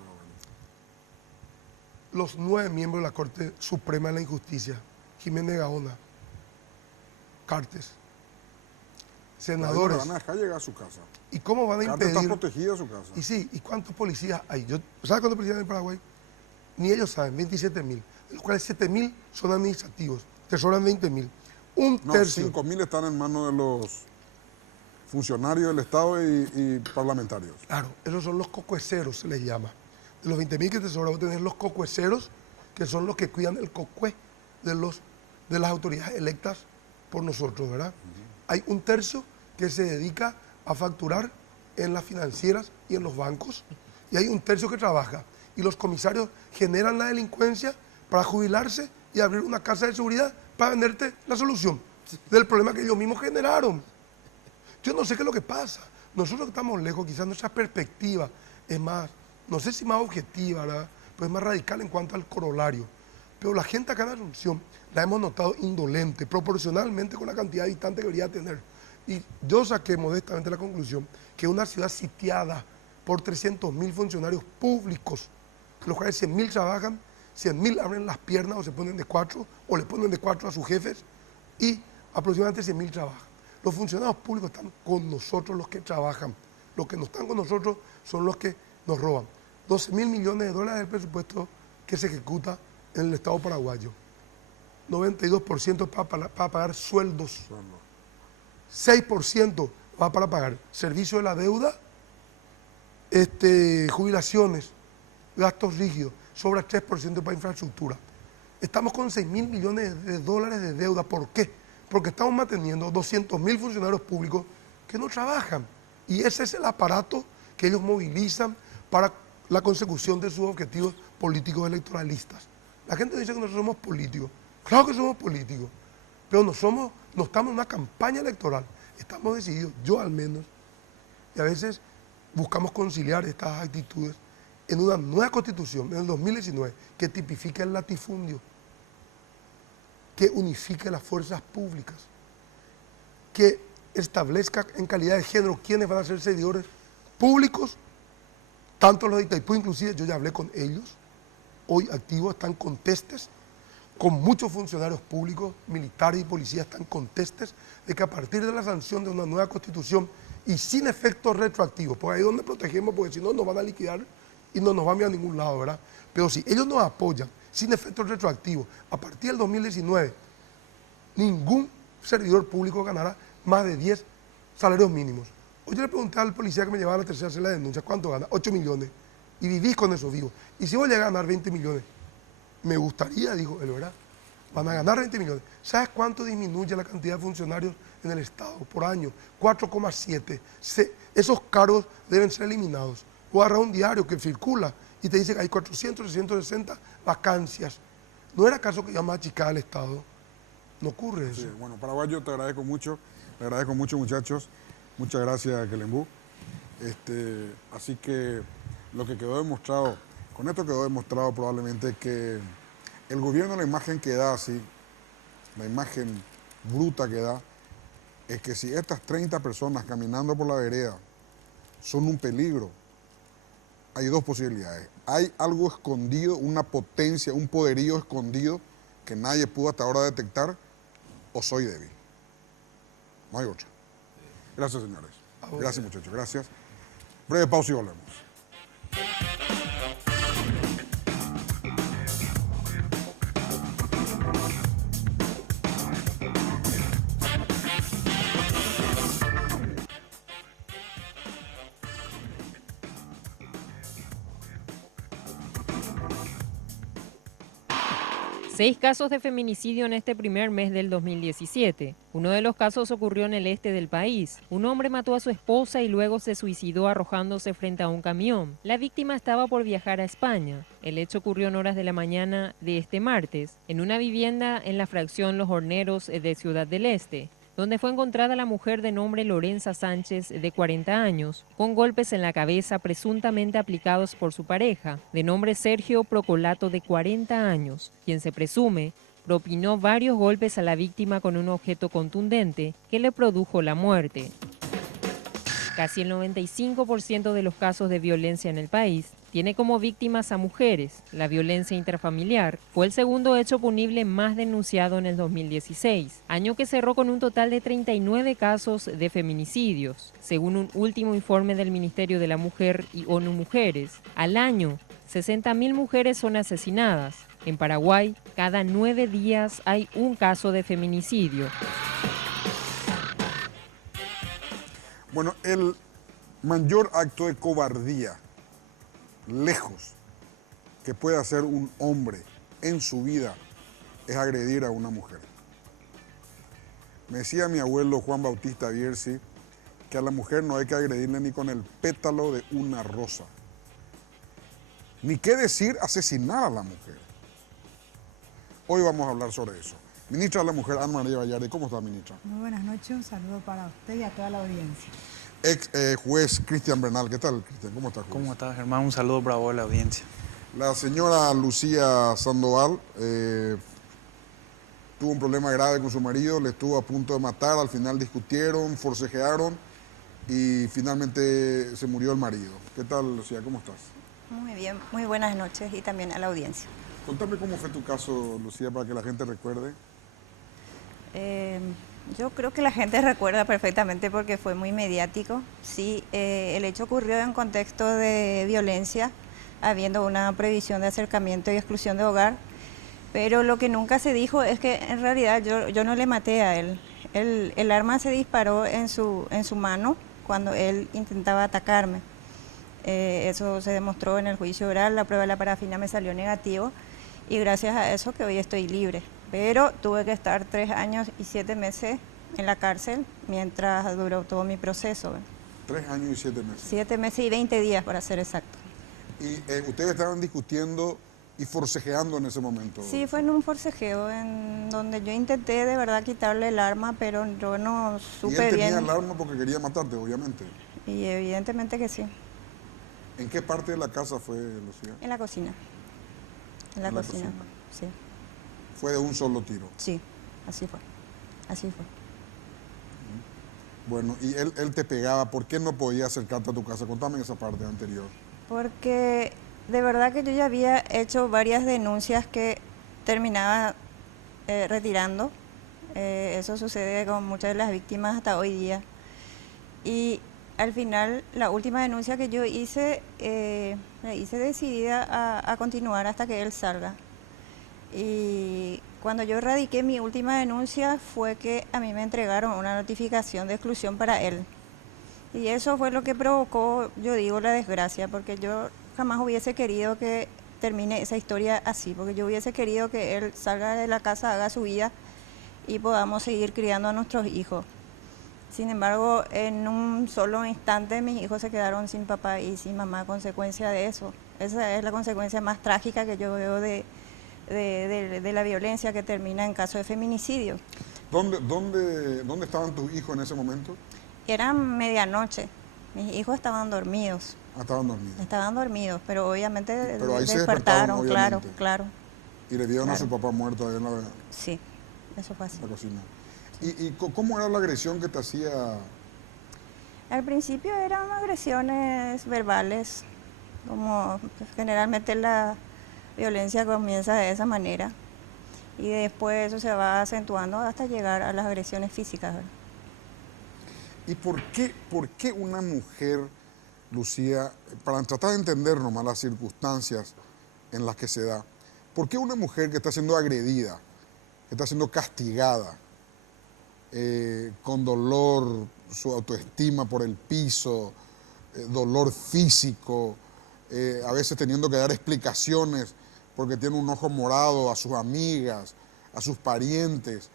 Los 9 miembros de la Corte Suprema de la Injusticia: Jiménez Gaona, Cartes, senadores. No van a dejar llegar a su casa. ¿Y cómo van a Carter está impedir? protegida su casa. Y sí, ¿y cuántos policías hay? ¿Sabe cuántos policías hay en Paraguay? Ni ellos saben, 27.000, de los cuales 7.000 son administrativos, te sobran 20.000. Un No, tercio. 5.000 están en manos de los funcionarios del Estado y parlamentarios. Claro, esos son los cocueceros, se les llama. De los 20.000 que te sobran, vos tenés los cocueceros, que son los que cuidan el cocue de las autoridades electas por nosotros, ¿verdad? Hay un tercio que se dedica a facturar en las financieras y en los bancos, y hay un tercio que trabaja. Y los comisarios generan la delincuencia para jubilarse y abrir una casa de seguridad para venderte la solución del problema que ellos mismos generaron. Yo no sé qué es lo que pasa. Nosotros que estamos lejos, quizás nuestra perspectiva es más, no sé si más objetiva, ¿verdad? Pero es más radical en cuanto al corolario. Pero la gente acá en Asunción la hemos notado indolente, proporcionalmente con la cantidad de habitantes que debería tener. Y yo saqué modestamente la conclusión que una ciudad sitiada por 300.000 funcionarios públicos, de los cuales 100.000 trabajan, 100.000 abren las piernas o se ponen de cuatro, o le ponen de cuatro a sus jefes, y aproximadamente 100.000 trabajan. Los funcionarios públicos están con nosotros los que trabajan. Los que no están con nosotros son los que nos roban. 12.000 millones de dólares es el presupuesto que se ejecuta en el Estado paraguayo. 92% para pagar sueldos. 6% va para pagar servicio de la deuda, jubilaciones, gastos rígidos. Sobra 3% para infraestructura. Estamos con 6.000 millones de dólares de deuda. ¿Por qué? Porque estamos manteniendo 200.000 funcionarios públicos que no trabajan. Y ese es el aparato que ellos movilizan para la consecución de sus objetivos políticos electoralistas. La gente dice que nosotros somos políticos. Claro que somos políticos, pero no estamos en una campaña electoral. Estamos decididos, yo al menos, y a veces buscamos conciliar estas actitudes en una nueva constitución, en el 2019, que tipifique el latifundio, que unifique las fuerzas públicas, que establezca en calidad de género quiénes van a ser servidores públicos, tanto los de Itaipú, inclusive yo ya hablé con ellos, hoy activos, están contestes, con muchos funcionarios públicos, militares y policías están contestes de que a partir de la sanción de una nueva constitución y sin efectos retroactivos, porque ahí es donde protegemos, porque si no nos van a liquidar y no nos van a ir a ningún lado, ¿verdad? Pero si ellos nos apoyan sin efectos retroactivos, a partir del 2019, ningún servidor público ganará más de 10 salarios mínimos. Hoy yo le pregunté al policía que me llevaba a la tercera a hacer la denuncia, ¿cuánto gana? 8 millones. Y vivís con eso vivo. Y si vos llegas a ganar 20 millones, me gustaría, dijo él, ¿verdad? Van a ganar 20 millones. ¿Sabes cuánto disminuye la cantidad de funcionarios en el Estado por año? 4,7. Esos cargos deben ser eliminados. O agarrar un diario que circula y te dice que hay 400, 360 vacancias. ¿No era acaso que ya más achicada el Estado? No ocurre eso. Sí, bueno, Paraguayo, te agradezco mucho, muchachos. Muchas gracias, Quelembú. Así que lo que quedó demostrado, con esto quedó demostrado probablemente que el gobierno, la imagen que da así, la imagen bruta que da, es que si estas 30 personas caminando por la vereda son un peligro, hay dos posibilidades. Hay algo escondido, una potencia, un poderío escondido que nadie pudo hasta ahora detectar, o soy débil. No hay otra. Gracias, señores. Gracias, muchachos. Gracias. Breve pausa y volvemos. Seis casos de feminicidio en este primer mes del 2017. Uno de los casos ocurrió en el este del país. Un hombre mató a su esposa y luego se suicidó arrojándose frente a un camión. La víctima estaba por viajar a España. El hecho ocurrió en horas de la mañana de este martes, en una vivienda en la fracción Los Horneros de Ciudad del Este, donde fue encontrada la mujer de nombre Lorenza Sánchez, de 40 años, con golpes en la cabeza presuntamente aplicados por su pareja, de nombre Sergio Procolato, de 40 años, quien se presume propinó varios golpes a la víctima con un objeto contundente que le produjo la muerte. Casi el 95% de los casos de violencia en el país tiene como víctimas a mujeres. La violencia intrafamiliar fue el segundo hecho punible más denunciado en el 2016, año que cerró con un total de 39 casos de feminicidios. Según un último informe del Ministerio de la Mujer y ONU Mujeres, al año 60.000 mujeres son asesinadas. En Paraguay, cada 9 días hay un caso de feminicidio. Bueno, el mayor acto de cobardía, lejos, que puede hacer un hombre en su vida es agredir a una mujer. Me decía mi abuelo Juan Bautista Bierzi que a la mujer no hay que agredirle ni con el pétalo de una rosa. Ni qué decir asesinar a la mujer. Hoy vamos a hablar sobre eso. Ministra de la Mujer, Ana María Vallardi, ¿cómo está, ministra? Muy buenas noches, un saludo para usted y a toda la audiencia. Ex juez Cristian Bernal, ¿qué tal, Cristian? ¿Cómo estás, juez? ¿Cómo estás, Germán? Un saludo bravo a la audiencia. La señora Lucía Sandoval tuvo un problema grave con su marido, le estuvo a punto de matar, al final discutieron, forcejearon y finalmente se murió el marido. ¿Qué tal, Lucía? ¿Cómo estás? Muy bien, muy buenas noches y también a la audiencia. Contame cómo fue tu caso, Lucía, para que la gente recuerde. Yo creo que la gente recuerda perfectamente porque fue muy mediático. Sí, el hecho ocurrió en contexto de violencia, habiendo una prohibición de acercamiento y exclusión de hogar, pero lo que nunca se dijo es que en realidad yo no le maté a él. El arma se disparó en su mano cuando él intentaba atacarme. Eso se demostró en el juicio oral, la prueba de la parafina me salió negativo y gracias a eso que hoy estoy libre. Pero tuve que estar 3 años y 7 meses en la cárcel mientras duró todo mi proceso. 3 años y 7 meses. 7 meses y 20 días para ser exacto. Y ustedes estaban discutiendo y forcejeando en ese momento. Sí, fue en un forcejeo en donde yo intenté de verdad quitarle el arma, pero yo no supe bien. Y él tenía el arma porque quería matarte, obviamente. Y evidentemente que sí. ¿En qué parte de la casa fue, Lucía? En la cocina. En la cocina, sí. ¿Fue de un solo tiro? Sí, así fue. Así fue. Bueno, y él te pegaba, ¿por qué no podía acercarte a tu casa? Contame esa parte anterior. Porque de verdad que yo ya había hecho varias denuncias que terminaba retirando. Eso sucede con muchas de las víctimas hasta hoy día. Y al final, la última denuncia que yo hice, la hice decidida a continuar hasta que él salga. Y cuando yo radiqué mi última denuncia fue que a mí me entregaron una notificación de exclusión para él. Y eso fue lo que provocó, yo digo, la desgracia, porque yo jamás hubiese querido que termine esa historia así, porque yo hubiese querido que él salga de la casa, haga su vida y podamos seguir criando a nuestros hijos. Sin embargo, en un solo instante mis hijos se quedaron sin papá y sin mamá a consecuencia de eso. Esa es la consecuencia más trágica que yo veo de la violencia que termina en caso de feminicidio. ¿Dónde estaban tus hijos en ese momento? Era medianoche. Mis hijos estaban dormidos. Ah, estaban dormidos. Estaban dormidos, pero obviamente pero ahí despertaron, obviamente. claro. Y le vieron claro. a su papá muerto ahí en la Sí, eso fue así. cocina. ¿Y cómo era la agresión que te hacía? Al principio eran agresiones verbales, como pues, generalmente la violencia comienza de esa manera y después eso se va acentuando hasta llegar a las agresiones físicas, ¿verdad? ¿Y por qué una mujer, Lucía, para tratar de entender nomás las circunstancias en las que se da, por qué una mujer que está siendo agredida, que está siendo castigada, con dolor, su autoestima por el piso, dolor físico, a veces teniendo que dar explicaciones porque tiene un ojo morado a sus amigas, a sus parientes,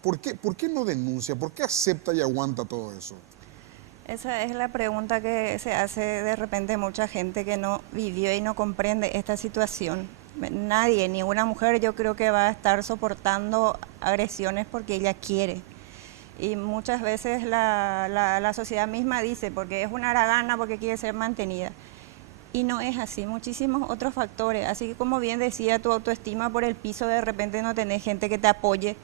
¿por qué no denuncia? ¿Por qué acepta y aguanta todo eso? Esa es la pregunta que se hace de repente mucha gente que no vivió y no comprende esta situación. Nadie, ni una mujer, yo creo que va a estar soportando agresiones porque ella quiere. Y muchas veces la sociedad misma dice, porque es una haragana, porque quiere ser mantenida. Y no es así, muchísimos otros factores. Así que como bien decía, tu autoestima por el piso, de repente no tenés gente que te apoye,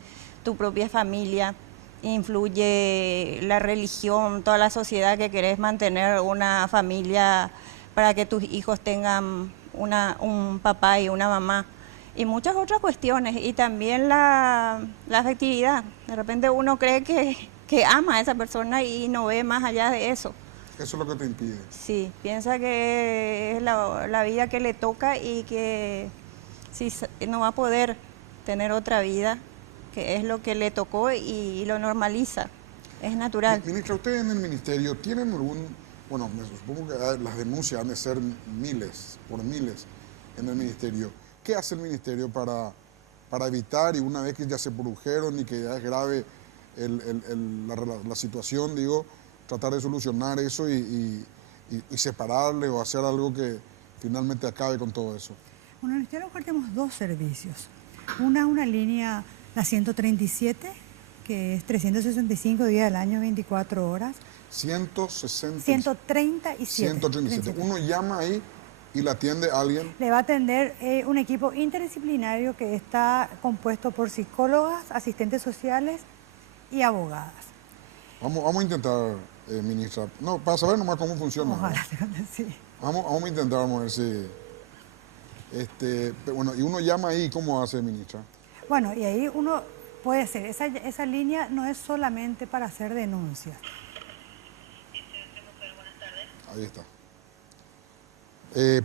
tu propia familia, influye la religión, toda la sociedad que querés mantener una familia para que tus hijos tengan un papá y una mamá. Y muchas otras cuestiones. Y también la afectividad. De repente uno cree que ama a esa persona y no ve más allá de eso. Eso es lo que te impide. Sí, piensa que es la vida que le toca y que si no va a poder tener otra vida, que es lo que le tocó y lo normaliza. Es natural. Ministra, ustedes en el ministerio tienen bueno, me supongo que las denuncias han de ser miles, por miles en el ministerio. ¿Qué hace el ministerio para evitar, y una vez que ya se produjeron y que ya es grave la situación, digo, tratar de solucionar eso y separarle o hacer algo que finalmente acabe con todo eso? Bueno, en el Ministerio de la Mujer tenemos dos servicios. Una línea, la 137, que es 365 días al año, 24 horas. 137. 137. Uno llama ahí y la atiende alguien. Le va a atender un equipo interdisciplinario que está compuesto por psicólogas, asistentes sociales y abogadas. Vamos a intentar, ministra, no, para saber nomás cómo funciona. Ojalá, sí. Vamos a intentar, vamos a ver si... bueno, y uno llama ahí, ¿cómo hace, ministra? Bueno, y ahí uno puede hacer, esa línea no es solamente para hacer denuncias. Ahí está.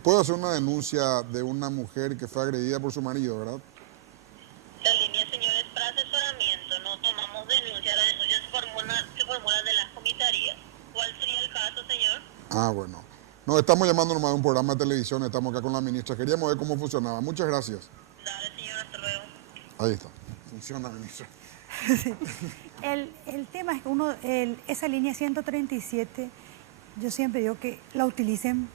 Puedo hacer una denuncia de una mujer que fue agredida por su marido, ¿verdad? La línea, señor, es para asesoramiento, no tomamos denuncia, la denuncia se formula de las comisarías. ¿Cuál sería el caso, señor? Ah, bueno. No, estamos llamando nomás de un programa de televisión, estamos acá con la ministra. Queríamos ver cómo funcionaba. Muchas gracias. Dale, señor, hasta luego. Ahí está. Funciona, ministra. Sí. El tema es que esa línea 137, yo siempre digo que la utilicen,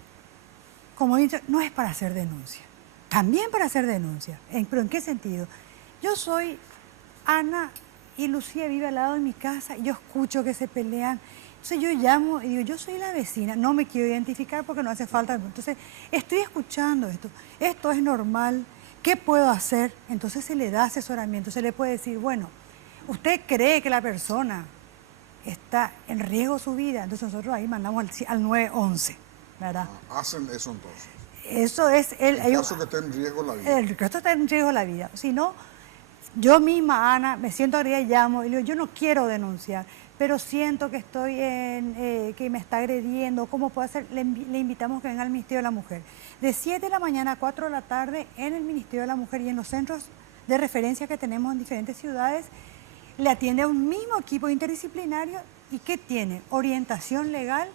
como he dicho, no es para hacer denuncia. También para hacer denuncia. ¿Pero en qué sentido? Yo soy Ana y Lucía vive al lado de mi casa y yo escucho que se pelean. Entonces yo llamo y digo, yo soy la vecina, no me quiero identificar porque no hace falta. Entonces, estoy escuchando esto es normal, ¿qué puedo hacer? Entonces se le da asesoramiento, se le puede decir, bueno, ¿usted cree que la persona está en riesgo su vida? Entonces nosotros ahí mandamos al 911, ¿verdad? Hacen eso entonces. Eso es el caso que esté en riesgo la vida. El caso está en riesgo la vida. Si no, yo misma, Ana, me siento arriba y llamo y le digo, yo no quiero denunciar, pero siento que estoy que me está agrediendo, ¿cómo puedo hacer? Le invitamos que venga al Ministerio de la Mujer. De 7 de la mañana a 4 de la tarde en el Ministerio de la Mujer y en los centros de referencia que tenemos en diferentes ciudades, le atiende a un mismo equipo interdisciplinario y que tiene orientación legal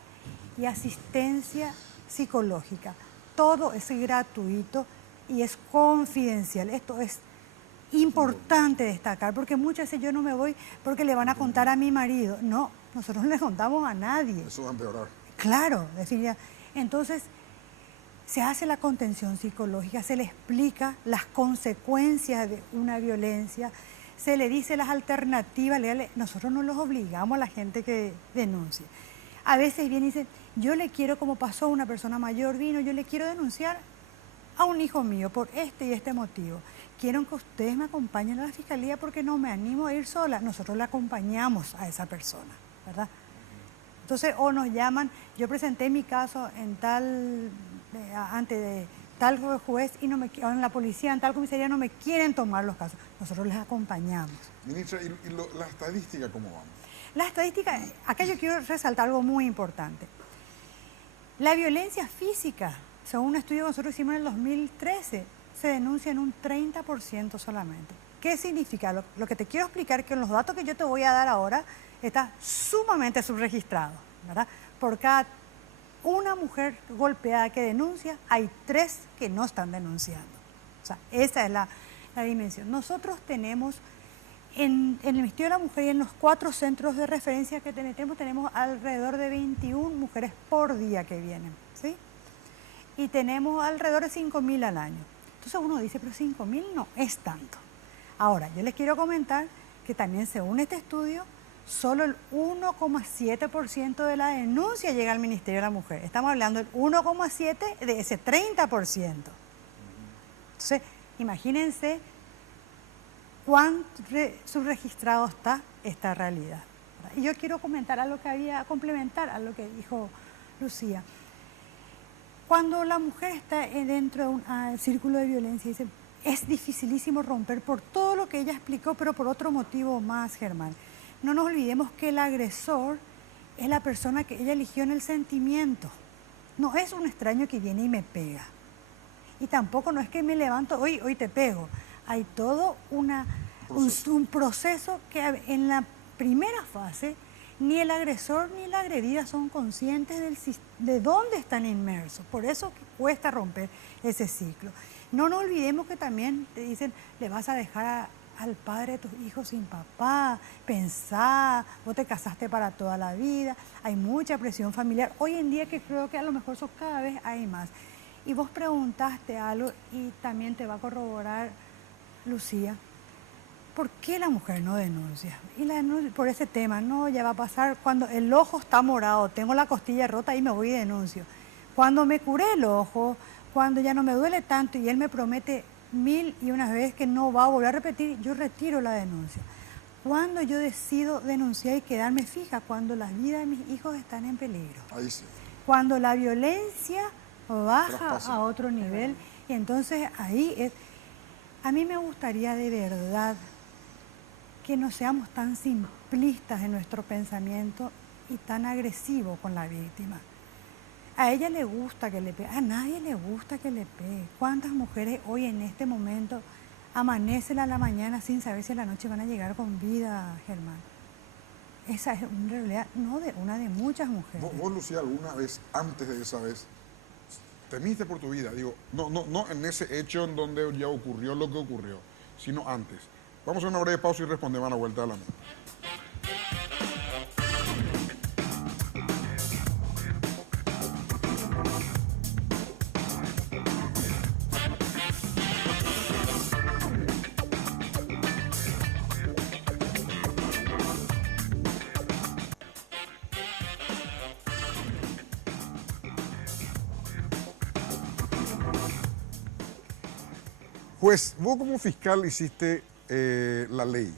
y asistencia psicológica. Todo es gratuito y es confidencial. Esto es importante destacar, porque muchas veces yo no me voy porque le van a contar a mi marido. No, nosotros no le contamos a nadie. Eso va a empeorar. Claro, definitivamente. Entonces, se hace la contención psicológica, se le explica las consecuencias de una violencia, se le dice las alternativas legales. Nosotros no los obligamos a la gente que denuncie. A veces vienen y dicen, yo le quiero, como pasó una persona mayor, vino, yo le quiero denunciar a un hijo mío por este y este motivo. Quiero que ustedes me acompañen a la fiscalía porque no me animo a ir sola. Nosotros le acompañamos a esa persona, ¿verdad? Entonces, o nos llaman, yo presenté mi caso en ante de tal juez y o en la policía, en tal comisaría, no me quieren tomar los casos. Nosotros les acompañamos. Ministra, ¿y la estadística cómo va? La estadística, acá yo quiero resaltar algo muy importante. La violencia física, según un estudio que nosotros hicimos en el 2013, se denuncia en un 30% solamente. ¿Qué significa? Lo que te quiero explicar es que los datos que yo te voy a dar ahora está sumamente subregistrado, ¿verdad? Por cada una mujer golpeada que denuncia, hay 3 que no están denunciando. O sea, esa es la dimensión. Nosotros tenemos en el Ministerio de la Mujer y en los 4 centros de referencia que tenemos alrededor de 21 mujeres por día que vienen, ¿sí? Y tenemos alrededor de 5.000 al año. Entonces uno dice, pero 5.000 no es tanto. Ahora, yo les quiero comentar que también según este estudio, solo el 1,7% de la denuncia llega al Ministerio de la Mujer. Estamos hablando del 1,7% de ese 30%. Entonces, imagínense cuán subregistrado está esta realidad. Y yo quiero comentar a lo que había, complementar a lo que dijo Lucía. Cuando la mujer está dentro de un círculo de violencia, dice, es dificilísimo romper por todo lo que ella explicó, pero por otro motivo más, Germán. No nos olvidemos que el agresor es la persona que ella eligió en el sentimiento. No es un extraño que viene y me pega. Y tampoco no es que me levanto, hoy te pego. Hay todo un proceso que en la primera fase ni el agresor ni la agredida son conscientes de dónde están inmersos. Por eso cuesta romper ese ciclo. No nos olvidemos que también te dicen, le vas a dejar al padre de tus hijos sin papá, pensá, vos te casaste para toda la vida, hay mucha presión familiar. Hoy en día que creo que a lo mejor eso cada vez hay más. Y vos preguntaste algo y también te va a corroborar Lucía, ¿por qué la mujer no denuncia? Y la denuncia por ese tema, no, ya va a pasar cuando el ojo está morado, tengo la costilla rota y me voy y denuncio. Cuando me curé el ojo, cuando ya no me duele tanto y él me promete 1001 veces que no va a volver a repetir, yo retiro la denuncia. Cuando yo decido denunciar y quedarme fija, cuando las vidas de mis hijos están en peligro. Ahí sí. Cuando la violencia baja Traspasa. a otro nivel, y entonces ahí es... A mí me gustaría de verdad que no seamos tan simplistas en nuestro pensamiento y tan agresivos con la víctima. A ella le gusta que le pegue, a nadie le gusta que le pegue. ¿Cuántas mujeres hoy en este momento amanecen a la mañana sin saber si a la noche van a llegar con vida, Germán? Esa es una realidad, no de una de muchas mujeres. ¿Vos, Lucía, alguna vez, antes de esa vez, temiste por tu vida? Digo, no en ese hecho en donde ya ocurrió lo que ocurrió, sino antes. Vamos a una breve pausa y respondemos a la vuelta de la mesa. Juez, vos como fiscal hiciste la ley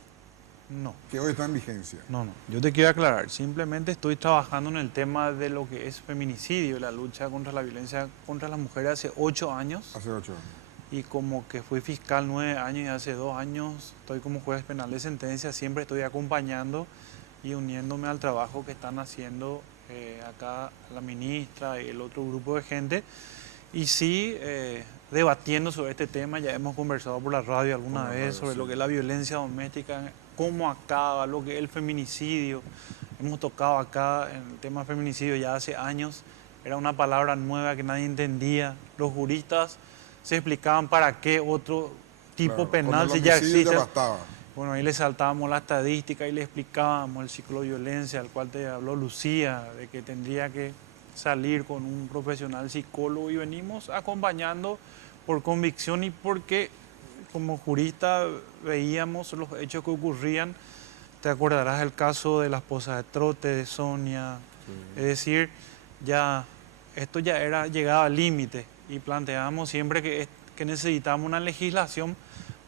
No, que hoy está en vigencia. no. Yo te quiero aclarar. Simplemente estoy trabajando en el tema de lo que es feminicidio, la lucha contra la violencia contra las mujeres hace 8 años. Hace 8 años. Y como que fui fiscal 9 años y hace 2 años estoy como juez penal de sentencia. Siempre estoy acompañando y uniéndome al trabajo que están haciendo acá la ministra y el otro grupo de gente. Y sí, debatiendo sobre este tema, ya hemos conversado por la radio alguna vez sobre lo que es la violencia doméstica, cómo acaba, lo que es el feminicidio. Hemos tocado acá en el tema feminicidio ya hace años, era una palabra nueva que nadie entendía. Los juristas se explicaban para qué otro tipo penal si ya existe. Ya bastaba. Bueno, ahí le saltábamos la estadística y le explicábamos el ciclo de violencia, al cual te habló Lucía, de que tendría que salir con un profesional psicólogo, y venimos acompañando por convicción y porque como jurista veíamos los hechos que ocurrían. Te acordarás del caso de la esposa de Trote, de Sonia. Sí. Es decir, ya esto ya era llegado al límite y planteábamos siempre que necesitábamos una legislación,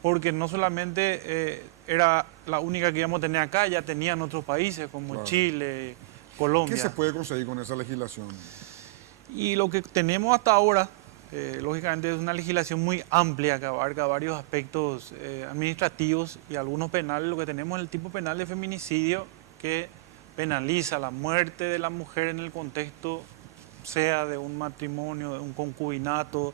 porque no solamente era la única que íbamos a tener acá, ya tenían otros países como Chile, Colombia. ¿Qué se puede conseguir con esa legislación? Y lo que tenemos hasta ahora, lógicamente, es una legislación muy amplia que abarca varios aspectos administrativos y algunos penales. Lo que tenemos es el tipo penal de feminicidio, que penaliza la muerte de la mujer en el contexto, sea de un matrimonio, de un concubinato,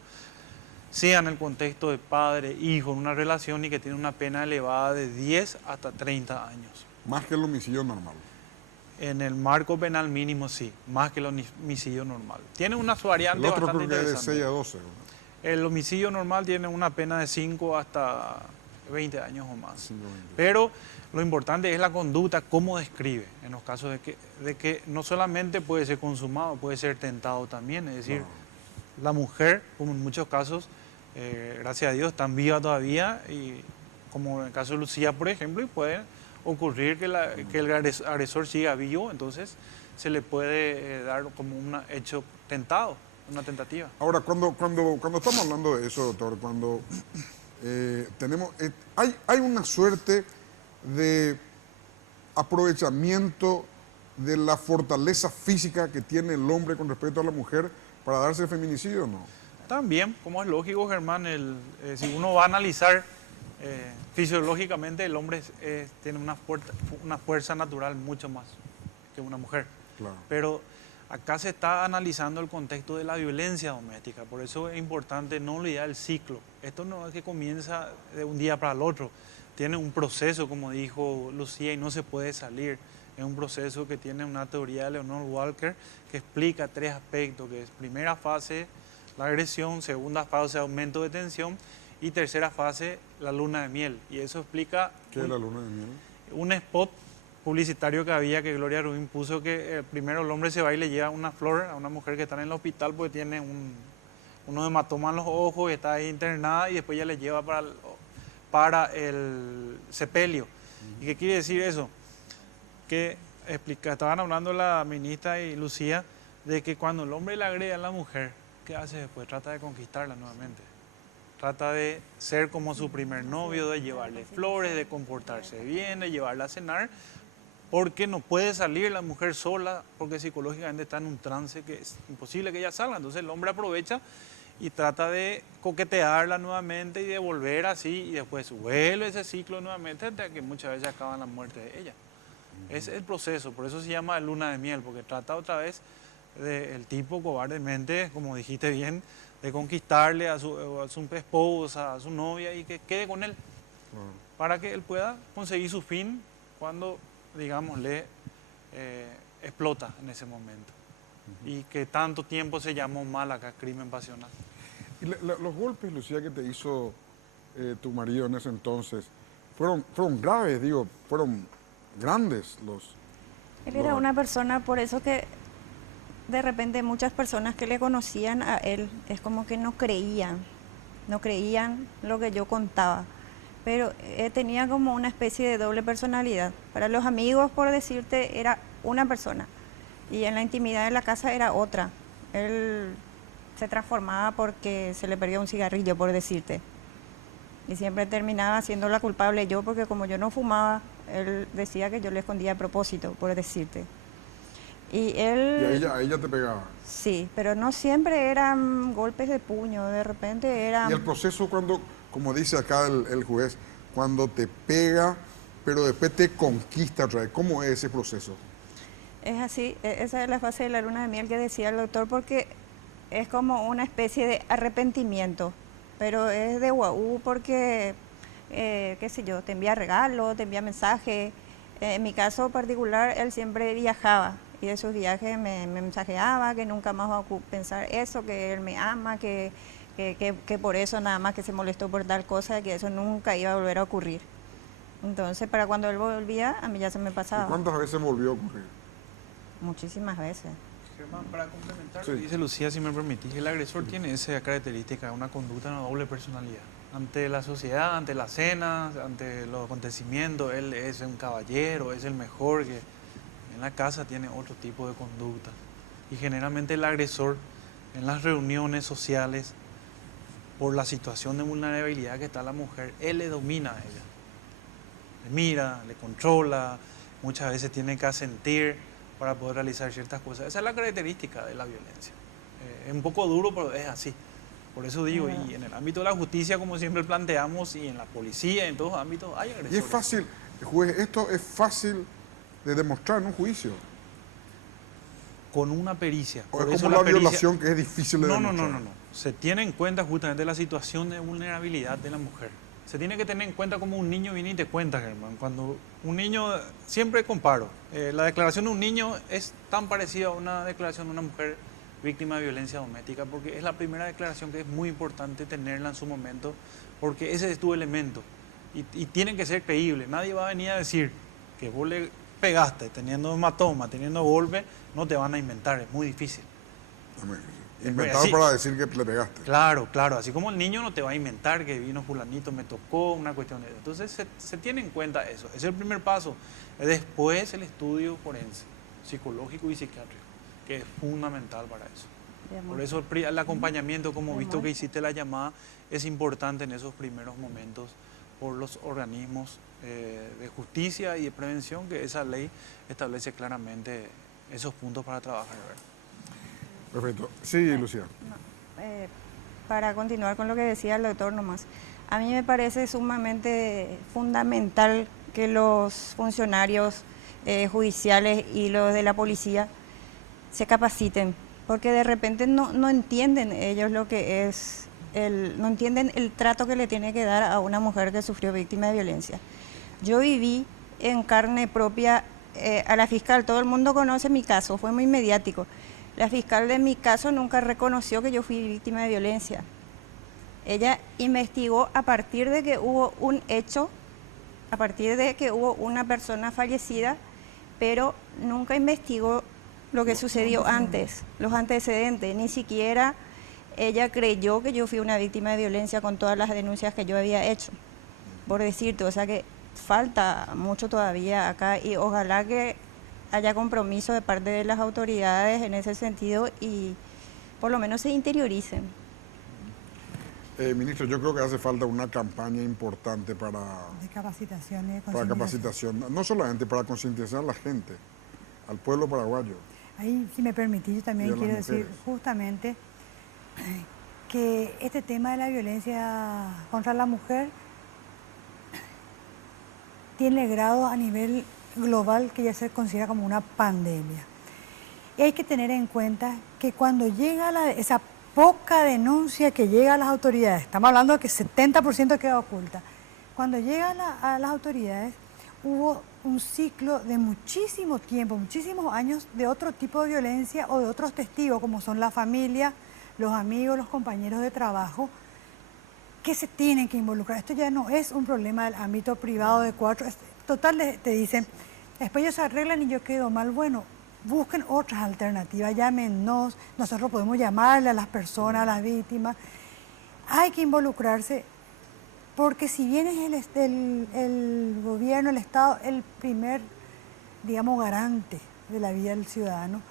sea en el contexto de padre, hijo, en una relación, y que tiene una pena elevada de 10 hasta 30 años. Más que el homicidio normal. En el marco penal mínimo sí, más que el homicidio normal. Tiene unas variantes bastante interesantes. El otro creo que es de 6 a 12. ¿no? El homicidio normal tiene una pena de 5 hasta 20 años o más. 5, pero lo importante es la conducta, cómo describe, en los casos de que no solamente puede ser consumado, puede ser tentado también. Es decir, la mujer, como en muchos casos, gracias a Dios, están vivas todavía, y como en el caso de Lucía, por ejemplo, y puede ocurrir que el agresor siga vivo, entonces se le puede dar como un hecho tentado, una tentativa. Ahora, cuando estamos hablando de eso, doctor, cuando tenemos, hay una suerte de aprovechamiento de la fortaleza física que tiene el hombre con respecto a la mujer para darse el feminicidio o no? También, como es lógico, Germán, si uno va a analizar fisiológicamente, el hombre tiene una fuerza natural mucho más que una mujer. Claro. Pero acá se está analizando el contexto de la violencia doméstica, por eso es importante no olvidar el ciclo. Esto no es que comienza de un día para el otro, tiene un proceso, como dijo Lucía, y no se puede salir. Es un proceso que tiene una teoría de Leonor Walker que explica 3 aspectos, que es primera fase, la agresión, segunda fase, aumento de tensión, y tercera fase, la luna de miel. Y eso explica... ¿Qué es la luna de miel? Un spot publicitario que había, que Gloria Rubin puso, que primero el hombre se va y le lleva una flor a una mujer que está en el hospital porque tiene unos hematomas en los ojos y está ahí internada, y después ya le lleva para el sepelio. ¿Y qué quiere decir eso? Que estaban hablando la ministra y Lucía de que cuando el hombre le agrede a la mujer, ¿qué hace después? Trata de conquistarla nuevamente. Trata de ser como su primer novio, de llevarle flores, de comportarse bien, de llevarla a cenar, porque no puede salir la mujer sola, porque psicológicamente está en un trance que es imposible que ella salga. Entonces el hombre aprovecha y trata de coquetearla nuevamente y de volver así, y después vuelve ese ciclo nuevamente hasta que muchas veces acaba la muerte de ella. Es el proceso, por eso se llama luna de miel, porque trata otra vez del tipo cobardemente, como dijiste bien, de conquistarle a su esposa, a su novia, y que quede con él, para que él pueda conseguir su fin cuando, digamos, le explota en ese momento. Y que tanto tiempo se llamó mal acá, crimen pasional. ¿Y los golpes, Lucía, que te hizo tu marido en ese entonces, fueron graves, digo, fueron grandes los... Él era una persona, por eso que de repente muchas personas que le conocían a él, es como que no creían lo que yo contaba. Pero tenía como una especie de doble personalidad. Para los amigos, por decirte, era una persona. Y en la intimidad de la casa era otra. Él se transformaba porque se le perdió un cigarrillo, por decirte. Y siempre terminaba siendo la culpable yo, porque como yo no fumaba, él decía que yo le escondía a propósito, por decirte. Y él... ¿Y a ella te pegaba? Sí, pero no siempre eran golpes de puño, de repente eran... Y el proceso cuando, como dice acá el juez, cuando te pega, pero después te conquista otra vez, ¿cómo es ese proceso? Es así, esa es la fase de la luna de miel que decía el doctor, porque es como una especie de arrepentimiento, pero es de guau porque, qué sé yo, te envía regalos, te envía mensajes. En mi caso particular, él siempre viajaba y de sus viajes me mensajeaba que nunca más va a pensar eso, que él me ama, que por eso nada más que se molestó por tal cosa, que eso nunca iba a volver a ocurrir. Entonces, para cuando él volvía, a mí ya se me pasaba. ¿Y cuántas veces volvió a ocurrir? Muchísimas veces. Germán, para complementar, dice Lucía, si me permitís, el agresor tiene esa característica, una conducta, una doble personalidad. Ante la sociedad, ante la cena, ante los acontecimientos, él es un caballero, es el mejor, que en la casa tiene otro tipo de conducta. Y generalmente el agresor, en las reuniones sociales, por la situación de vulnerabilidad que está la mujer, él le domina a ella. Le mira, le controla, muchas veces tiene que asentir para poder realizar ciertas cosas. Esa es la característica de la violencia. Es un poco duro, pero es así. Por eso digo, y en el ámbito de la justicia, como siempre planteamos, y en la policía, en todos los ámbitos, hay agresores. Y es fácil, juez, esto es fácil de demostrar en un juicio. Con una pericia. O es como la violación, que es difícil de demostrar. No. Se tiene en cuenta justamente la situación de vulnerabilidad de la mujer. Se tiene que tener en cuenta como un niño viene y te cuenta, Germán. Cuando un niño, siempre comparo, la declaración de un niño es tan parecida a una declaración de una mujer víctima de violencia doméstica, porque es la primera declaración que es muy importante tenerla en su momento, porque ese es tu elemento. Y tiene que ser creíble. Nadie va a venir a decir que vos le pegaste teniendo hematoma, teniendo golpe, no te van a inventar, es muy difícil. Inventado para decir que le pegaste. Claro, así como el niño no te va a inventar que vino fulanito, me tocó, una cuestión de... Entonces se tiene en cuenta eso, ese es el primer paso. Después el estudio forense, psicológico y psiquiátrico, que es fundamental para eso. Por eso el acompañamiento, como visto que hiciste la llamada, es importante en esos primeros momentos, por los organismos de justicia y de prevención, que esa ley establece claramente esos puntos para trabajar, ¿verdad? Perfecto. Sí, Lucía. Para continuar con lo que decía el doctor nomás, a mí me parece sumamente fundamental que los funcionarios judiciales y los de la policía se capaciten, porque de repente no entienden ellos lo que es, no entienden el trato que le tiene que dar a una mujer que sufrió víctima de violencia. Yo viví en carne propia a la fiscal, todo el mundo conoce mi caso, fue muy mediático. La fiscal de mi caso nunca reconoció que yo fui víctima de violencia. Ella investigó a partir de que hubo un hecho, a partir de que hubo una persona fallecida, pero nunca investigó lo que sucedió antes, los antecedentes. Ni siquiera ella creyó que yo fui una víctima de violencia con todas las denuncias que yo había hecho, por decirte. O sea que falta mucho todavía acá y ojalá que haya compromiso de parte de las autoridades en ese sentido y por lo menos se interioricen. Ministro, yo creo que hace falta una campaña importante para capacitación. Para capacitación, no solamente para concientizar a la gente, al pueblo paraguayo. Ahí, si me permitís, yo también quiero decir justamente que este tema de la violencia contra la mujer tiene grado a nivel global que ya se considera como una pandemia. Y hay que tener en cuenta que cuando llega esa poca denuncia que llega a las autoridades, estamos hablando de que 70% queda oculta, cuando llega a las autoridades hubo un ciclo de muchísimo tiempo, muchísimos años de otro tipo de violencia o de otros testigos como son la familia, los amigos, los compañeros de trabajo, que se tienen que involucrar. Esto ya no es un problema del ámbito privado de cuatro. Total, te dicen, después ellos se arreglan y yo quedo mal. Bueno, busquen otras alternativas, llámenos, nosotros podemos llamarle a las personas, a las víctimas. Hay que involucrarse, porque si bien es el gobierno, el Estado, el primer, digamos, garante de la vida del ciudadano,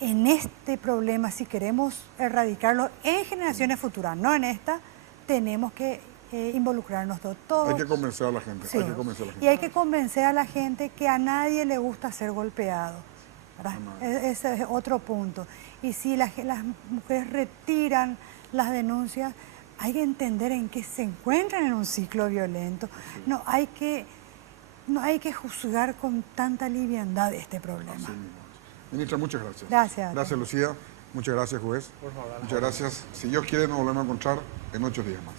en este problema, si queremos erradicarlo en generaciones futuras, no en esta, tenemos que involucrarnos todos. Hay que convencer a la gente, sí. Hay que convencer a la gente. Y hay que convencer a la gente que a nadie le gusta ser golpeado. Ese es otro punto. Y si las mujeres retiran las denuncias, hay que entender en que se encuentran en un ciclo violento. Sí. No hay que juzgar con tanta liviandad este problema. Ministra, muchas gracias. Gracias. Gracias, Lucía. Muchas gracias, juez. Por favor. Muchas gracias. Si Dios quiere, nos volvemos a encontrar en 8 días más.